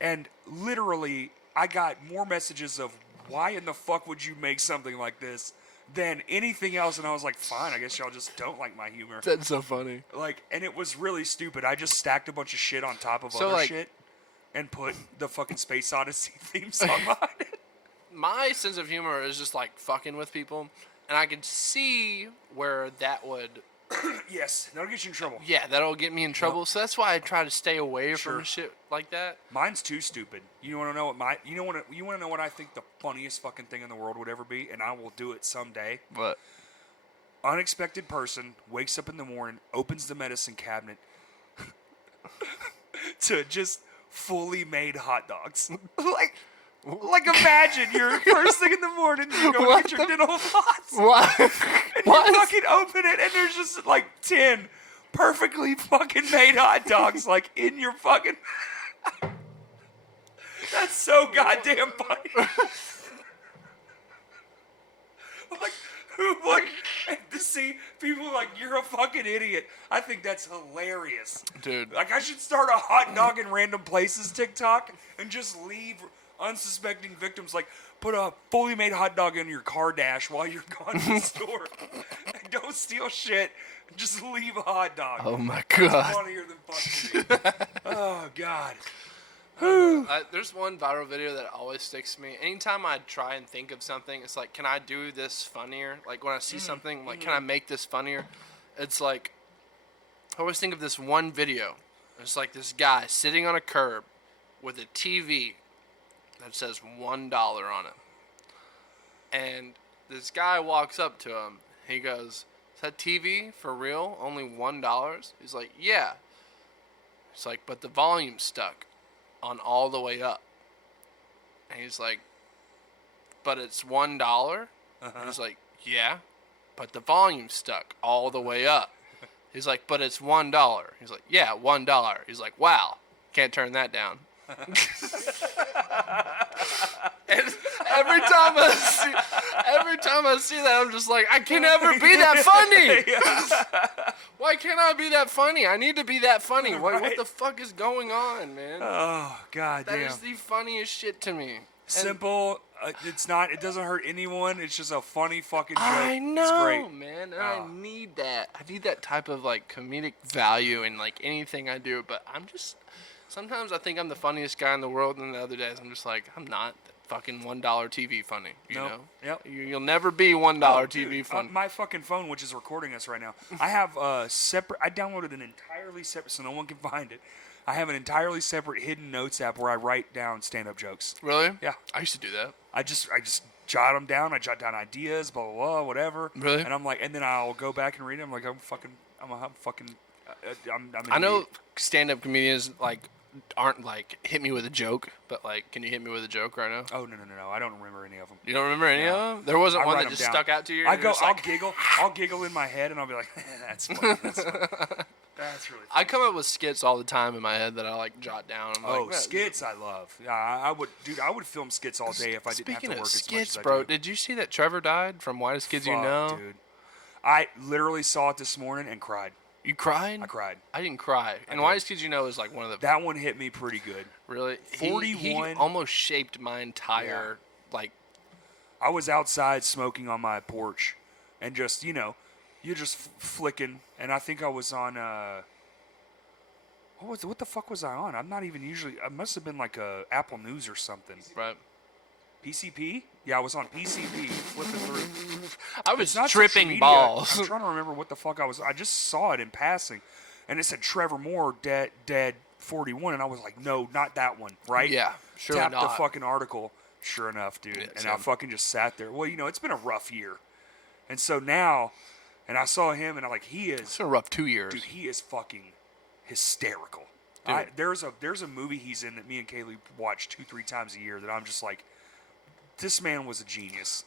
And literally, I got more messages of why in the fuck would you make something like this than anything else, and I was like, fine, I guess y'all just don't like my humor. That's so funny. Like, and it was really stupid. I just stacked a bunch of shit on top of So, other like- shit and put the fucking Space Odyssey theme song behind it. My sense of humor is just like fucking with people, and I could see where that would. Yes, that'll get you in trouble. Yeah, that'll get me in trouble. So that's why I try to stay away Sure. from shit like that. Mine's too stupid. You want to know what you want to know what I think the funniest fucking thing in the world would ever be, and I will do it someday. But Unexpected person wakes up in the morning, opens the medicine cabinet to just fully made hot dogs. like imagine you're first thing in the morning, you go What get your dental floss. what? You what? fucking open it, and there's just like 10 perfectly fucking made hot dogs, like in your fucking. That's so goddamn funny. Like, who would to see people like you're a fucking idiot? I think that's hilarious, Dude. Like, I should start a hot dog in random places TikTok and just leave unsuspecting victims, like, put a fully made hot dog in your car dash while you're gone to the store. And don't steal shit. Just leave a hot dog. Oh my It's god. funnier than fuck to me. Oh god. There's one viral video that always sticks to me. Anytime I try and think of something, it's like, can I do this funnier? Like when I see something, like, can I make this funnier? It's like, I always think of this one video. It's like this guy sitting on a curb with a TV that says $1 on it. And this guy walks up to him. He goes, is that TV for real? Only $1? He's like, yeah. It's like, but the volume's stuck on all the way up. And he's like, but it's $1? And he's like, yeah, but the volume's stuck all the way up. He's like, but it's $1. He's like, yeah, $1. He's like, wow, can't turn that down. And every time I see that, I'm just like, I can never be that funny. Why can't I be that funny? I need to be that funny. What Right. the fuck is going on, man? Oh god That damn. is the funniest shit to me. And Simple. It's not. It doesn't hurt anyone. It's just a funny fucking joke. I It's know, great. man. And Oh. I need that. I need that type of like comedic value in like anything I do. But I'm just sometimes I think I'm the funniest guy in the world, and the other days I'm just like, I'm not that fucking $1 TV funny. You Nope. know? Yep. You'll never be $1 TV funny. My fucking phone, which is recording us right now, I have a separate. I downloaded an entirely separate, so no one can find it. I have an entirely separate hidden notes app where I write down stand-up jokes. Really? Yeah. I used to do that. I just jot them down. I jot down ideas, blah blah blah, whatever. Really? And I'm like, and then I'll go back and read them. I'm an I know idiot. stand-up comedians like aren't like hit me with a joke, but like, can you hit me with a joke right now? Oh no! I don't remember any of them. You don't remember any No. of them? There wasn't I one write that 'em just down. stuck out to you? I and go. you're just like, I'll giggle in my head, and I'll be like, "That's funny. That's funny. That's really I come up with skits all the time in my head that I like jot down. I'm Oh, like, skits I love. Yeah, I would, dude. I would film skits all day if I didn't have to Speaking work of as much skits, as I bro, do. did you see that Trevor died from Whitest Kids You Fuck, Know? dude. I literally saw it this morning and cried. You cried? I cried. I didn't cry. And did. Whitest Kids You Know is like one of the That one hit me pretty good. really. 41. He almost shaped my entire like. I was outside smoking on my porch, and just you're just flicking. And I think I was on. What the fuck was I on? I'm not even usually. I must have been like Apple News or something. Right. PCP? Yeah, I was on PCP, flipping through. I It's was not social tripping media. balls. I'm trying to remember what the fuck I was. I just saw it in passing, and it said Trevor Moore dead 41, and I was like, no, not that one, right? Yeah, surely Tapped the not. fucking article. Sure enough, dude. Yeah, and I same. fucking just sat there. Well, it's been a rough year, and so now, and I saw him, and he is, It's been a rough 2 years. dude, he is fucking hysterical. Dude. There's a movie he's in that me and Kaylee watch 2-3 times a year that I'm just like, this man was a genius.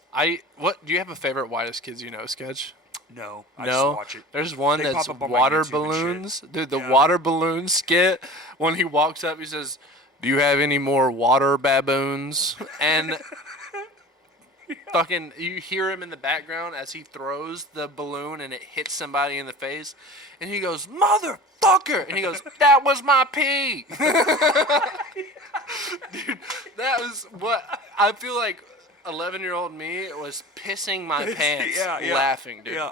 What do you have a favorite Whitest Kids You Know sketch? No, I No, just watch it. there's one They that's pop up on my water YouTube and shit. balloons. Dude, the Yeah. water balloon skit, when he walks up, he says, "Do you have any more water baboons?" And fucking, you hear him in the background as he throws the balloon and it hits somebody in the face, and he goes, "Motherfucker!" And he goes, "That was my pee." Dude, that was what I feel like. 11-year-old me was pissing my pants Yeah. laughing, dude. Yeah.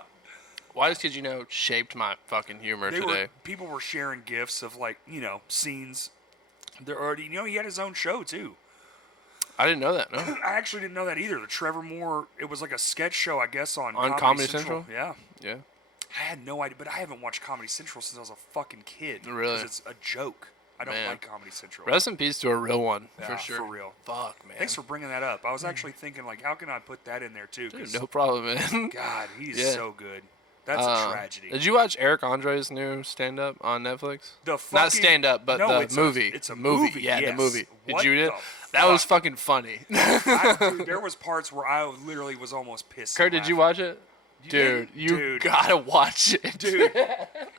Whitest Kids You Know shaped my fucking humor today. People were sharing gifs of scenes. They're already, he had his own show too. I didn't know that. No. I actually didn't know that either. The Trevor Moore, it was like a sketch show, I guess, on Comedy Central? Yeah. Yeah. I had no idea, but I haven't watched Comedy Central since I was a fucking kid. Really? 'Cause it's a joke. I don't Man. like Comedy Central. Rest in peace to a real one, Yeah, for sure. for real. Fuck, man. Thanks for bringing that up. I was actually thinking, how can I put that in there too? 'Cause, Dude, no problem, man. God, he's Yeah. so good. That's a tragedy. Did you watch Eric Andre's new stand-up on Netflix? The Not fucking- stand-up, but No, the it's movie. it's a movie. Yeah, the yes. movie. Did What you do the it? That was fuck? fucking funny. Dude, there was parts where I literally was almost pissed. Kurt, did you watch it? Dude, didn't? you Dude. gotta watch it. Dude,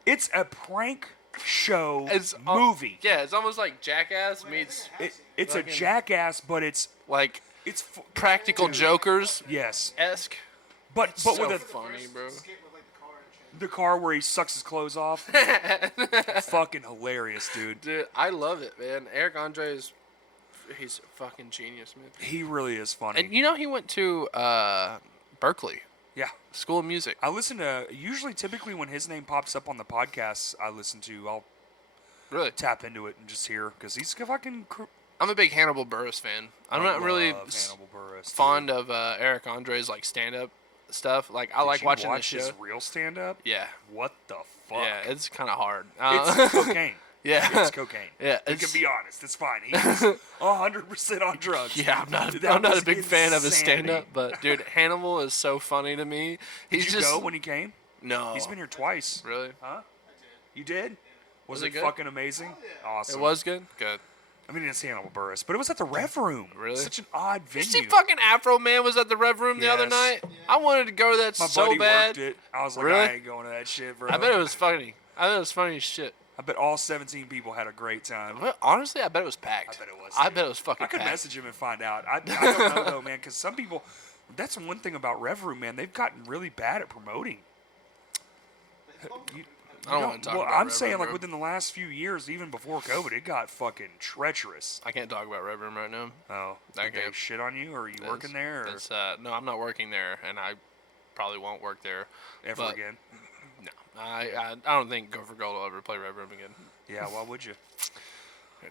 it's a prank show It's movie. Yeah, it's almost like Jackass meets It's a fucking- jackass, but it's like f- Practical dude. Jokers Yes, esque. but So with funny, bro. Skit with like the car and shit. the car where he sucks his clothes off. Fucking hilarious, dude. Dude, I love it, man. Eric Andre he's a fucking genius, man. He really is funny. And he went to Berkeley Yeah. School of Music. I listen to, typically when his name pops up on the podcasts I listen to, I'll Really, tap into it and just hear, because he's fucking I'm a big Hannibal Buress fan. I'm not really love Hannibal Buress, dude. fond of Eric Andre's like stand-up stuff. Like I like Did you watching watch this show. his real stand-up? Yeah, What the fuck? yeah, it's kind of hard. It's cocaine. yeah, It's cocaine. Yeah, We it's- can be honest. It's fine. He's 100% on drugs. Yeah, I'm That not was a big fan of his insanity. stand-up, but dude, Hannibal is so funny to me. He's Did you just go when he came? no, He's been here twice. really. Huh? You did? Was it it good? fucking amazing? Awesome. It was good. Good. I mean, it's Hannibal Buress, but it was at the Rev Room. Really? Such an odd You venue. see, fucking Afro Man was at the Rev Room the other Yes. night. I wanted to go to that My so buddy bad. worked it. I was like, Really? I ain't going to that shit, bro. I bet it was funny. I bet it was funny as shit. I bet all 17 people had a great time. But honestly, I bet it was packed. I bet it was, I too. bet it was fucking I could packed. message him and find out. I don't know, though, man, because some people, that's one thing about Rev Room, man. They've gotten really bad at promoting. I don't want to talk well, about I'm Rev saying, Room, like, bro. within the last few years, even before COVID, it got fucking treacherous. I can't talk about Rev Room right now. Oh, I did they can't. shit on you, or are you working there, or No, I'm not working there, and I probably won't work there ever but- again? No, I don't think Go for Gold will ever play Rev Room again. Yeah, why would you?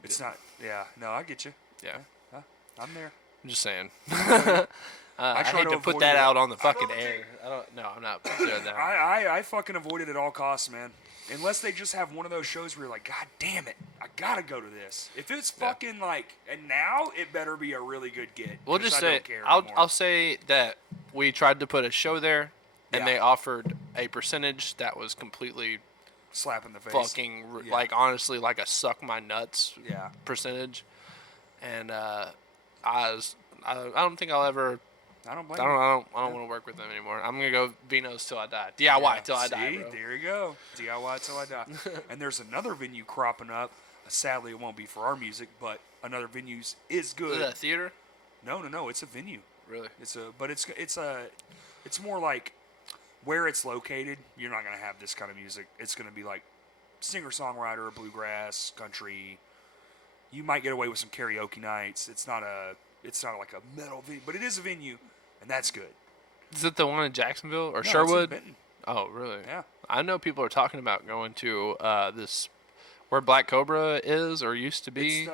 It's not. Yeah, no, I get you. Yeah, I'm there. I'm just saying. I try hate to to put avoid that it. out on the fucking air. I don't. No, I'm not doing that. I fucking avoid it at all costs, man. Unless they just have one of those shows where you're like, God damn it, I gotta go to this. If it's fucking like, and now it better be a really good get. We'll 'cause just I say don't care I'll anymore. say that we tried to put a show there, and Yeah. they offered a percentage that was completely slap in the face. fucking Yeah. like honestly like a suck my nuts Yeah. percentage, and I don't think I'll ever I don't blame I you. don't want to work with them anymore. I'm gonna go Vino's till I die. DIY till I die, bro. There you go. DIY till I die. And there's another venue cropping up. Sadly, it won't be for our music, but another venue is Is good. it a theater? No. It's a venue. Really? It's more like where it's located. You're not gonna have this kind of music. It's gonna be like singer-songwriter, bluegrass, country. You might get away with some karaoke nights. It's not like a metal venue, but it is a venue, and that's good. Is it the one in Jacksonville or No, it's in Sherwood? Benton. Oh, really? Yeah. I know people are talking about going to this where Black Cobra is or used to be.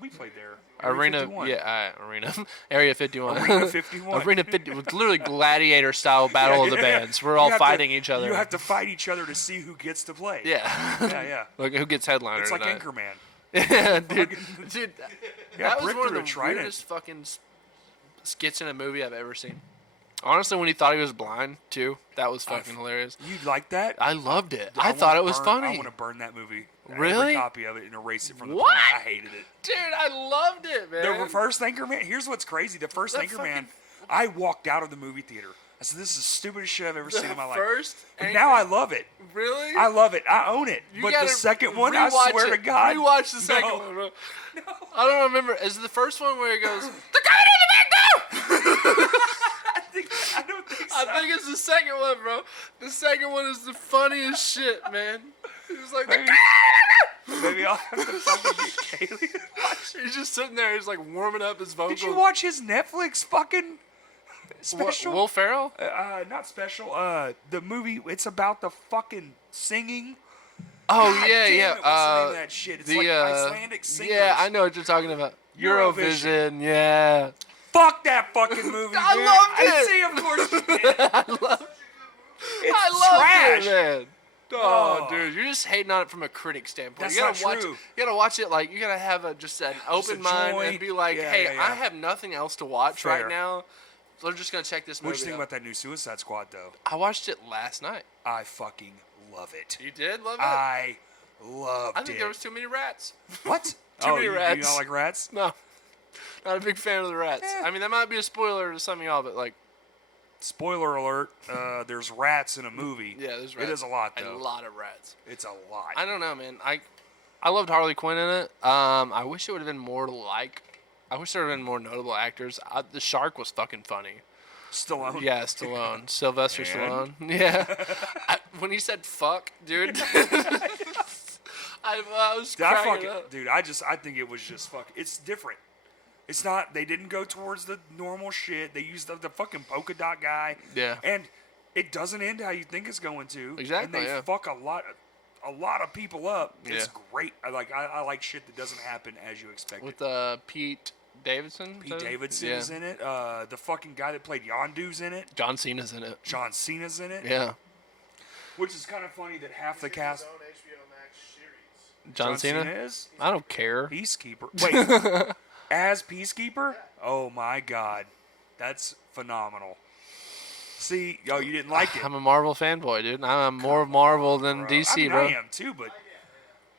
We played there. Arena, 51. Arena, Area 51. Arena 51. Arena 50, it's literally gladiator style battle of the bands. We're all fighting each other. You have to fight each other to see who gets to play. Yeah. Yeah. Like who gets headliner It's like tonight. Anchorman. Yeah, dude. Yeah, That was Brick one of threw the a trident. weirdest fucking skits in a movie I've ever seen. Honestly, when he thought he was blind, too, that was fucking hilarious. You like that? I loved it. I wanna thought it was burn- funny. I want to burn that movie. Really? Every copy of it and erase it from the What? planet. I hated it. Dude, I loved it, man. The first Anchorman. Here's what's crazy. The first That Anchorman, I walked out of the movie theater. I said, "This is the stupidest shit I've ever seen in my life." First, But now I love it. really? I love it. I own it. You But the gotta second one, I rewatch swear it. to God, Rewatch the second No. one, bro. No. I don't remember. Is it the first one where he goes, "The guy in the back door"? I don't think so. I think it's the second one, bro. The second one is the funniest shit, man. He was like, Maybe- Maybe I'll have to fucking get Kaylee to watch. he's just sitting there. He's like warming up his vocals. Did you watch his Netflix fucking special? Will Ferrell? Not special. The movie. It's about the fucking singing. Oh God yeah, damn yeah. it, what's the name of that shit? It's like Icelandic singers. Yeah, I know what you're talking about. Eurovision. Yeah. Fuck that fucking movie, I dude. loved it. I see, of course you did. It's I love trash. it, man. Oh, Oh. dude, you're just hating on it from a critic standpoint. That's you gotta not watch true. It. You gotta watch it like you gotta have just an open mind and joint. be like, Yeah, hey, yeah, yeah. I have nothing else to watch Fair. right now. So I'm just gonna check this movie. What you think out. about that new Suicide Squad, though? I watched it last night. I fucking love it. You did love it? I loved it. I think there was too many rats. What? Too many You rats. don't like rats? No, not a big fan of the rats. Eh. I mean, that might be a spoiler to some of y'all, but like, Spoiler alert, there's rats in a movie. yeah, there's rats. It is a lot, though. A lot of rats. It's a lot. I don't know, man. I loved Harley Quinn in it. I wish it would have been more like. I wish there would have been more notable actors. The shark was fucking funny. Stallone. Yeah, Stallone. Sylvester And? Stallone. Yeah. When he said "fuck," dude, I was cracking up. Dude, I think it was just fuck. It's different. It's not. They didn't go towards the normal shit. They used the fucking polka dot guy. Yeah. And it doesn't end how you think it's going to. Exactly, And they yeah. fuck a lot of people up. It's Yeah. great. I like shit that doesn't happen as you expect With it. Pete Davidson. Pete Davidson is in it. The fucking guy that played Yondu's in it. John Cena's in it. John Cena's in it. Yeah. Which is kind of funny that half the cast. His own HBO Max series. John Cena. is I don't care. Peacekeeper. Wait, as Peacekeeper? Oh my God, that's phenomenal. See, you didn't like it. I'm a Marvel fanboy, dude. I'm more Marvel than DC, I mean, bro. I am too, but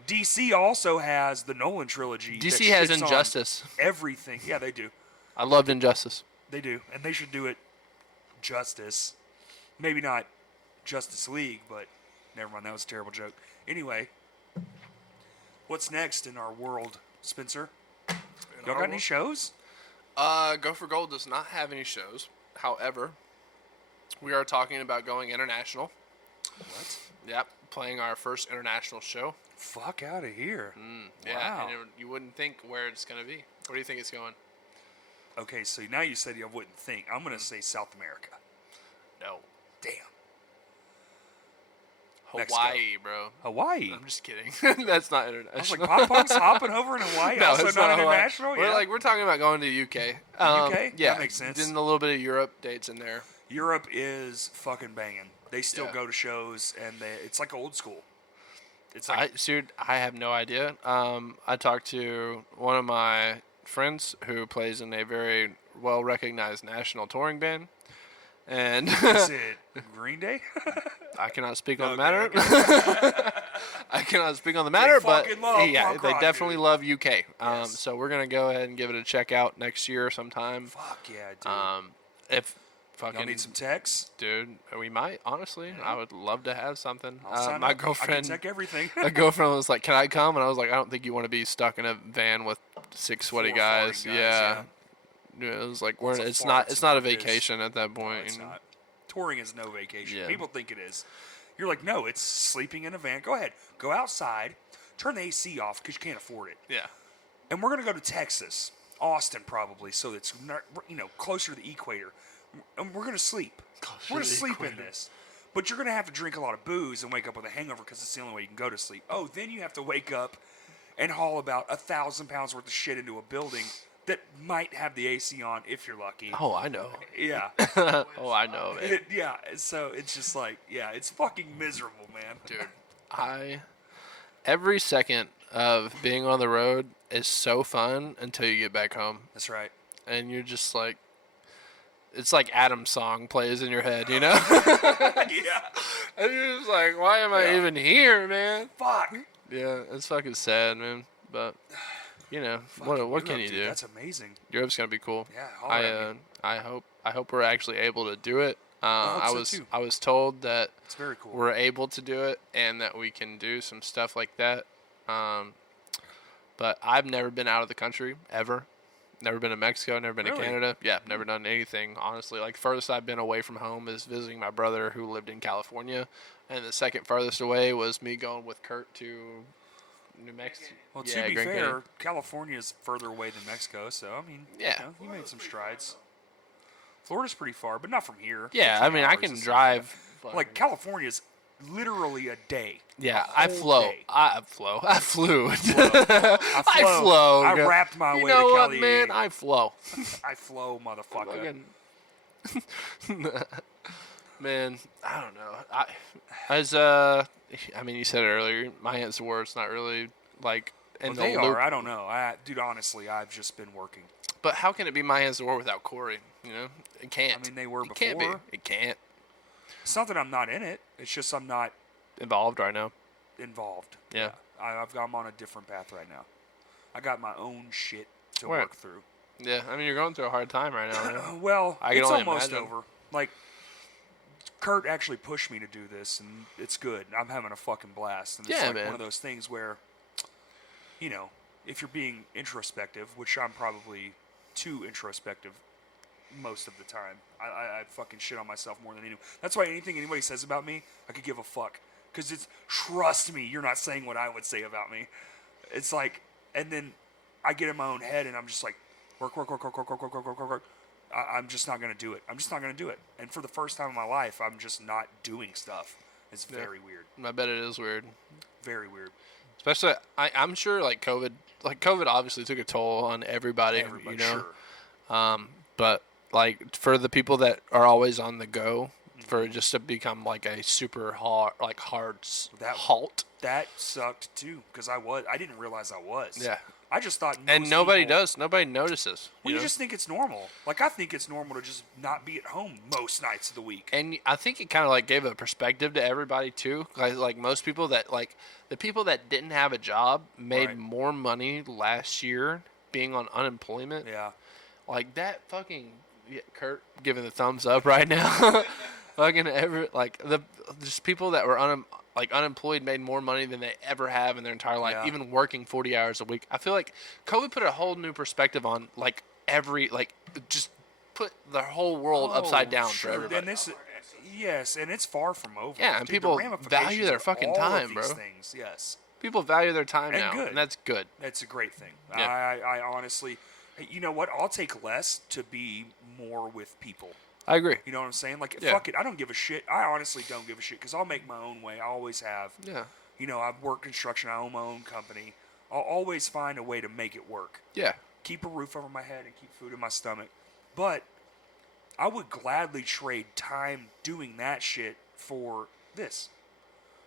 DC also has the Nolan trilogy. that DC has shits on Injustice. Everything. Yeah, they do. I loved Injustice. They do, and they should do it justice. Maybe not Justice League, but never mind. That was a terrible joke. Anyway, what's next in our world, Spencer? Y'all got any shows? Go for Gold does not have any shows. However, we are talking about going international. What? Yep, playing our first international show. Fuck out of here. Yeah, Wow. and you wouldn't think where it's going to be. Where do you think it's going? Okay, so now you said you wouldn't think. I'm going to say South America. No. Damn. Hawaii, bro. Hawaii. I'm just kidding. That's not I was international. like, Pop Punk's hopping over in Hawaii? No, Also it's not Hawaii. international? We're Yeah. we're talking about going to the UK. UK? Yeah, That makes sense. Then a little bit of Europe dates in there. Europe is fucking banging. They still Yeah. go to shows, and it's like old school. It's like, Dude, I have no idea. I talked to one of my friends who plays in a very well-recognized national touring band, and is it Green Day? I cannot speak on the Okay, matter. I cannot speak on the matter, but fucking love yeah, punk they rock, definitely dude. love UK. Yes. So we're gonna go ahead and give it a check out next year sometime. Fuck yeah, dude. if fucking Y'all need some techs? dude, we might honestly. I would love to have something. I'll sign My up. girlfriend, I can tech everything. my girlfriend was like, "Can I come?" And I was like, "I don't think you want to be stuck in a van with 6 sweaty 4 guys." farting guys, Yeah. It was like Lots of it's farts not a and piss. vacation at that No, point. it's you know? not. Touring is no vacation. Yeah. People think it is. You're like, no, it's sleeping in a van. Go ahead. Go outside. Turn the AC off because you can't afford it. Yeah. And we're going to go to Texas. Austin, probably, so it's not, closer to the equator. And we're going to sleep. We're going to sleep in this. But you're going to have to drink a lot of booze and wake up with a hangover because it's the only way you can go to sleep. Oh, then you have to wake up and haul about 1,000 pounds worth of shit into a building that might have the AC on if you're lucky. Oh, I know. Yeah. Oh, I know, man. Yeah, so it's just like, yeah, it's fucking miserable, man. Dude, every second of being on the road is so fun until you get back home. That's right. And you're just like, it's like Adam's song plays in your head, you know? Yeah. And you're just like, why am I even here, man? Fuck. Yeah, it's fucking sad, man. But, you know, what can you do? That's amazing. Europe's gonna be cool. Yeah, holler at me. I hope we're actually able to do it. I hope so, too. I was told that It's very cool. we're able to do it and that we can do some stuff like that. But I've never been out of the country ever. Never been to Mexico. Never been to Really? Canada. Yeah, never done anything. Honestly, like furthest I've been away from home is visiting my brother who lived in California, and the second farthest away was me going with Kurt to New Mexico. Well, Yeah, to be Grand fair, Canyon. California is further away than Mexico, so, I mean, Yeah. you made some strides. Florida's pretty far, but not from here. Yeah, 15 I mean, I hours can is- drive. Like, California's literally a day. Yeah, a I whole flow. day. I flew. I I flow. flow. I wrapped my you way know to what, Cali. man? I flow. I flow, motherfucker. Fucking- Man, I don't know. I mean, you said it earlier. My answer were it's not really like in Well, the they loop. are. I don't know. Dude, honestly, I've just been working. But how can it be my hands of war without Corey? You know, it can't. I mean, they were It can't be. before. It can't. It's not that I'm not in it. It's just I'm not Involved right now. involved. Yeah. I'm on a different path right now. I got my own shit to Right. work through. Yeah, I mean, you're going through a hard time right now. Man. Well, I can it's only almost imagine. over. Like, Kurt actually pushed me to do this, and it's good. I'm having a fucking blast. And it's Yeah, like man. one of those things where, if you're being introspective, which I'm probably too introspective most of the time. I fucking shit on myself more than anyone. That's why anything anybody says about me, I could give a fuck. Because it's, trust me, you're not saying what I would say about me. It's like, and then I get in my own head and I'm just like, work. I'm just not going to do it. I'm just not going to do it. And for the first time in my life, I'm just not doing stuff. It's very weird. I bet it is weird. Very weird. Especially, I'm sure like COVID obviously took a toll on everybody. Everybody, you know. sure. But like for the people that are always on the go, for it just to become like a super hard halt. That sucked too, because I didn't realize I was. Yeah. I just thought And most nobody people- does. Nobody notices. Well, you know? just think it's normal. Like, I think it's normal to just not be at home most nights of the week. And I think it kind of like gave a perspective to everybody too. Like most people that like the people that didn't have a job made Right. more money last year being on unemployment. Yeah. Like that fucking Kurt giving the thumbs up right now. Fucking just people that were unemployed made more money than they ever have in their entire life, Yeah. even working 40 hours a week. I feel like COVID put a whole new perspective on just put the whole world upside down for sure. everybody. And yes, and it's far from over. Yeah, and Dude, people the ramifications value their of fucking all of time, these bro. Things, yes. People value their time And now, good. and that's good. That's a great thing. Yeah. I honestly, you know what? I'll take less to be more with people. I agree. You know what I'm saying? Like, Yeah. fuck it. I don't give a shit. I honestly don't give a shit because I'll make my own way. I always have. Yeah. You know, I've worked construction. I own my own company. I'll always find a way to make it work. Yeah. Keep a roof over my head and keep food in my stomach. But I would gladly trade time doing that shit for this.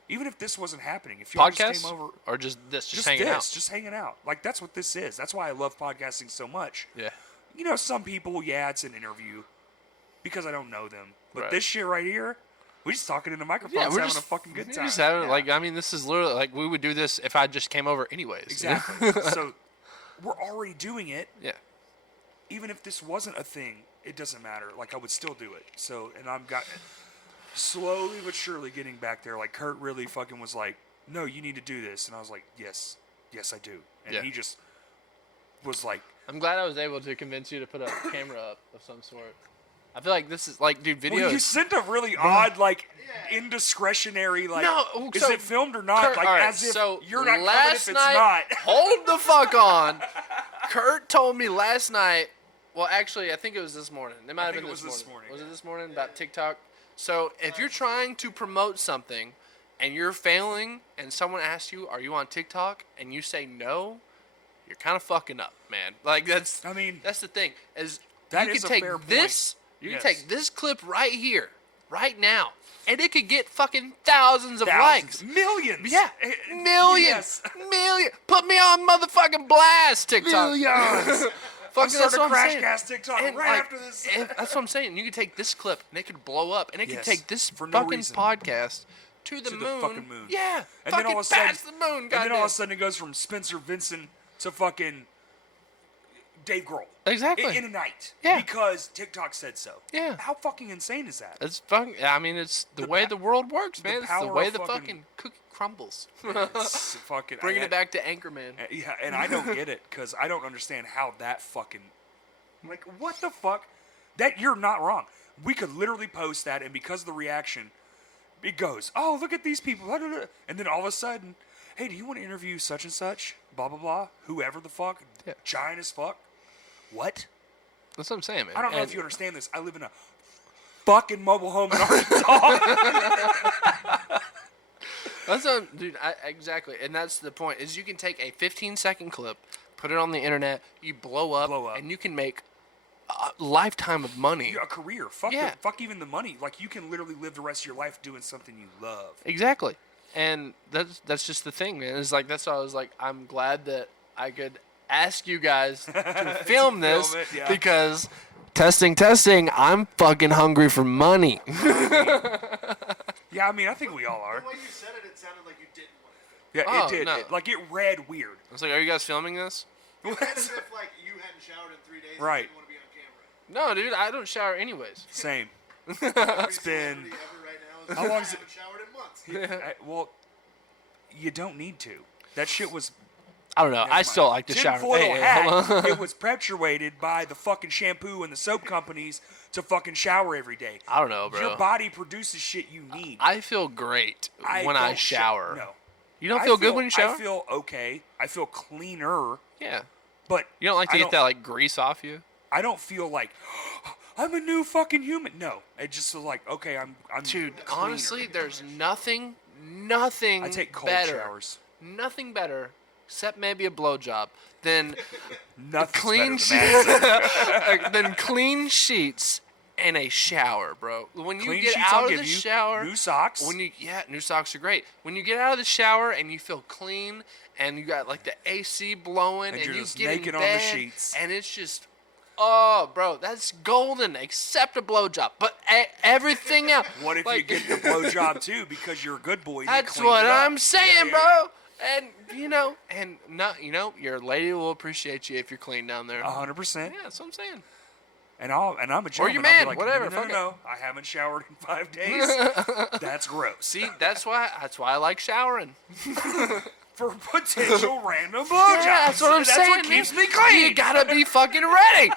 Even if this wasn't happening. If y'all just Podcasts came over. or just Just hanging this, out. just hanging out. Like, that's what this is. That's why I love podcasting so much. Yeah. You know, some people, yeah, it's an interview because I don't know them. But Right. this shit right here, we just talking into microphones, Yeah, we're having just a fucking good we're time. Just having Yeah. like I mean, this is literally like we would do this if I just came over anyways. Exactly. So we're already doing it. Yeah. Even if this wasn't a thing, it doesn't matter. Like, I would still do it. So, and I'm got slowly but surely getting back there. Like, Kurt really fucking was like, no, you need to do this. And I was like, yes, I do. And Yeah. he just was like, I'm glad I was able to convince you to put a camera up of some sort. I feel like this is like, dude, videos. well, you sent a really odd, like, indiscretionary, like, No, is so, it filmed or not? Kurt, like, all right, as if so you're not covered last if it's night, not. Hold the fuck on. Kurt told me last night. Well, actually, I think it was this morning. It might have been this morning. Was it this morning about TikTok? So if you're trying to promote something and you're failing, and someone asks you, "Are you on TikTok?" and you say no, you're kind of fucking up, man. Like that's. I mean, that's the thing. Is that you is can a take fair point. this. You Yes. can take this clip right here, right now, and it could get fucking thousands of thousands, likes. millions. Yeah, millions, Yes. million. Put me on motherfucking blast, TikTok. Millions. Fucking, I'm that's starting what a I'm crash saying. cast TikTok And, right like, after this. and that's what I'm saying. You could take this clip and it could blow up, and it could Yes, take this for no fucking reason. podcast to the To moon. the fucking moon. Yeah, And fucking then all of a sudden, past the moon. and then all of goddamn. a sudden it goes from Spencer Vinson to fucking Dave Grohl. Exactly. In a night. Yeah. Because TikTok said so. Yeah. How fucking insane is that? It's fucking. I mean, it's the way pa- the world works, the man. It's the power way of the fucking- fucking cookie crumbles. It's fucking Bringing it back to Anchorman. Yeah, and I don't get it because I don't understand how that fucking like what the fuck. That you're not wrong. We could literally post that, and because of the reaction, it goes, "Oh, look at these people," blah, blah, blah. And then all of a sudden, "Hey, do you want to interview such and such? Blah blah blah. Whoever the fuck, Yeah. giant as fuck. What? That's what I'm saying, man. I don't know And if you understand this. I live in a fucking mobile home in Arkansas. That's dude. Exactly, and that's the point. Is you can take a 15-second clip, put it on the internet, you blow up, and you can make a lifetime of money. A career. Fuck. Yeah. Fuck even the money. Like you can literally live the rest of your life doing something you love. Exactly, and that's just the thing, man. It's like that's why I was like, I'm glad that I could ask you guys to film this it, yeah. because testing. I'm fucking hungry for money. Yeah, I mean, I think we all are. The way you said it sounded like you didn't want to film. Yeah, Oh, it did. no. It read weird. I was like, are you guys filming this? As if like you hadn't showered in 3 days Right. and didn't want to be on camera. No, dude, I don't shower anyways. Same. Every been- celebrity ever right now is How long is it- haven't showered in months. Well, you don't need to. That shit was I don't know. I still like to shower. tinfoil Hey, hat. hold on. It was perpetuated by the fucking shampoo and the soap companies to fucking shower every day. I don't know, bro. Your body produces shit you need. I feel great when I don't shower. No. You don't feel good when you shower? I feel okay. I feel cleaner, Yeah. but You don't like to I get don't- that like grease off you? I don't feel like I'm a new fucking human. No, it just feels like okay. I'm Dude, cleaner. honestly, there's nothing I take cold better, showers. nothing better, except maybe a blowjob, than Nothing's clean better than that. than clean sheets and a shower, bro. When you Clean get sheets, out I'll of give the you. shower, New socks. new socks are great. When you get out of the shower and you feel clean and you got like the AC blowing And and you're you just get naked in on the bed sheets. and it's just, oh, bro, that's golden. Except a blowjob, but everything else. What if like, you get the blowjob too because you're a good boy? And you That's cleaned what it up? I'm saying, Yeah, yeah, bro. And your lady will appreciate you if you're clean down there. yeah. 100%. Yeah, that's what I'm saying. And I'm a gentleman. your I'll man, be like, whatever, No, fuck it. no, I haven't showered in 5 days. That's gross. See, that's why I like showering. For potential random blowjobs. Yeah, that's what I'm saying. That's what keeps man. me clean. You gotta be fucking ready.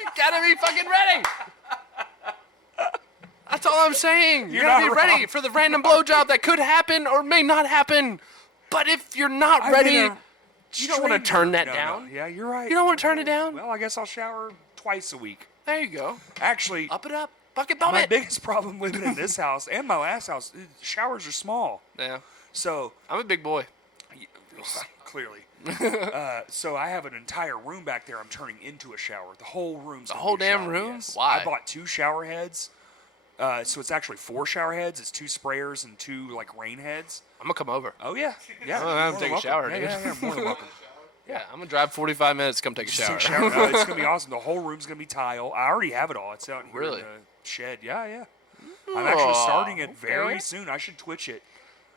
You gotta be fucking ready. That's all I'm saying. You You're gotta be not ready wrong. for the random blowjob that could happen or may not happen. But if you're not I'm ready, in a you don't want to turn that No, down. no. Yeah, you're right. You don't want to turn it down. Well, I guess I'll shower twice a week. There you go. Actually, Up it up. Fucking bump my it. biggest problem living in this house and my last house, showers are small. Yeah. So, I'm a big boy. clearly. So I have an entire room back there I'm turning into a shower. The whole room's The gonna whole be a damn shower, room? yes. Why? I bought 2 shower heads. So it's actually 4 shower heads. It's 2 sprayers and 2 like rain heads. I'm gonna come over. Oh yeah, yeah. I'm gonna have more to take than a welcome. shower, yeah, dude. Yeah, more than welcome. Yeah, I'm gonna drive 45 minutes to come take a Just shower. take a shower. No, it's gonna be awesome. The whole room's gonna be tile. I already have it all. It's out here Really? in the shed. Yeah, yeah. I'm actually starting it okay. very soon. I should Twitch it.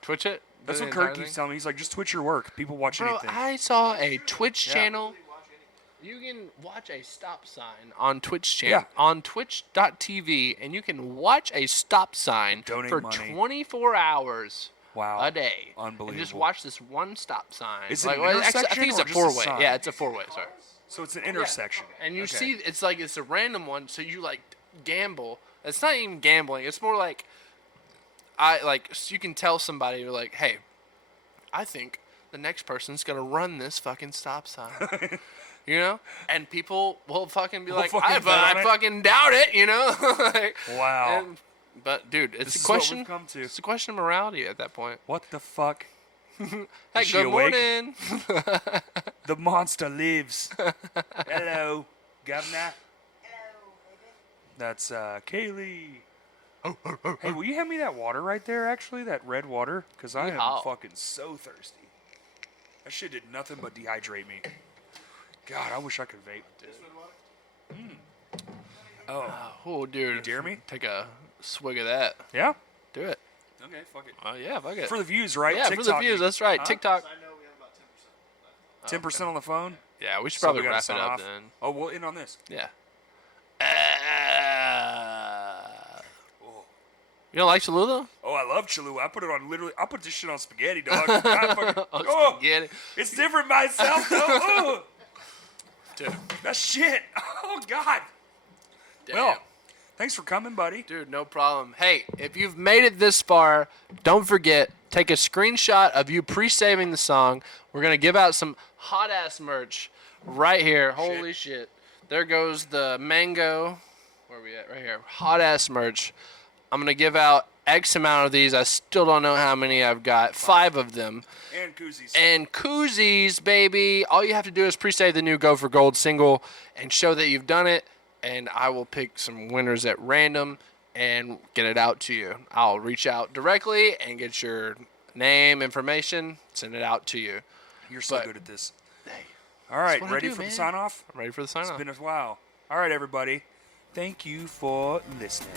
Twitch it. That's Do what the Kurt entire keeps thing? telling me. He's like, just Twitch your work. People watch Bro, anything. I saw a Twitch channel. You can watch a stop sign on Twitch channel, Yeah. on twitch.tv, and you can watch a stop sign Donate for money. 24 hours Wow. a day. Unbelievable. And just watch this one stop sign. Is it an I intersection think it's or a just a four-way. sign? Yeah, it's a four-way, sorry. So it's an intersection. And you Okay. see, it's a random one, so you, like, gamble. It's not even gambling. It's more like, you can tell somebody, you're like, hey, I think the next person's going to run this fucking stop sign. You know? And people will fucking be like, fucking I bet on it." fucking doubt it, you know? Like, Wow. but, dude, it's This a is what question. we've come to. It's a question of morality at that point. What the fuck? Hey, she good awake? morning. The monster lives. Hello, governor. That's Kaylee. Hey, will you hand me that water right there, actually? That red water? Because I am Yeehaw. fucking so thirsty. That shit did nothing but dehydrate me. God, I wish I could vape. Oh, Oh, dude. dare me? Take a swig of that. yeah? Do it. Okay, fuck it. Oh, yeah, fuck it. For the views, right? Yeah, for the TikTok. views. That's right. Huh? TikTok. I know we have about 10% left. 10% on the phone? Yeah, we should So we probably gotta wrap it sign up off. then. Oh, we'll end on this. Yeah. Oh. You don't like Cholula? Oh, I love Cholula. I put it on literally. I put this shit on spaghetti, dog. I fucking, oh, Get it. it's different by itself, though. Oh, Dude. that shit. Oh, God. Damn. Well, thanks for coming, buddy. Dude, no problem. Hey, if you've made it this far, don't forget, take a screenshot of you pre-saving the song. We're going to give out some hot-ass merch right here. Holy shit. There goes the mango. Where are we at? Right here. Hot-ass merch. I'm going to give out X amount of these. I still don't know how many I've got. 5 of them. And koozies. And koozies, baby. All you have to do is pre-save the new Go for Gold single and show that you've done it. And I will pick some winners at random and get it out to you. I'll reach out directly and get your name, information, send it out to you. You're so but- good at this. Hey, All right, what I ready do, for man. the sign off? I'm ready for the sign It's off. been a while. All right, everybody. Thank you for listening.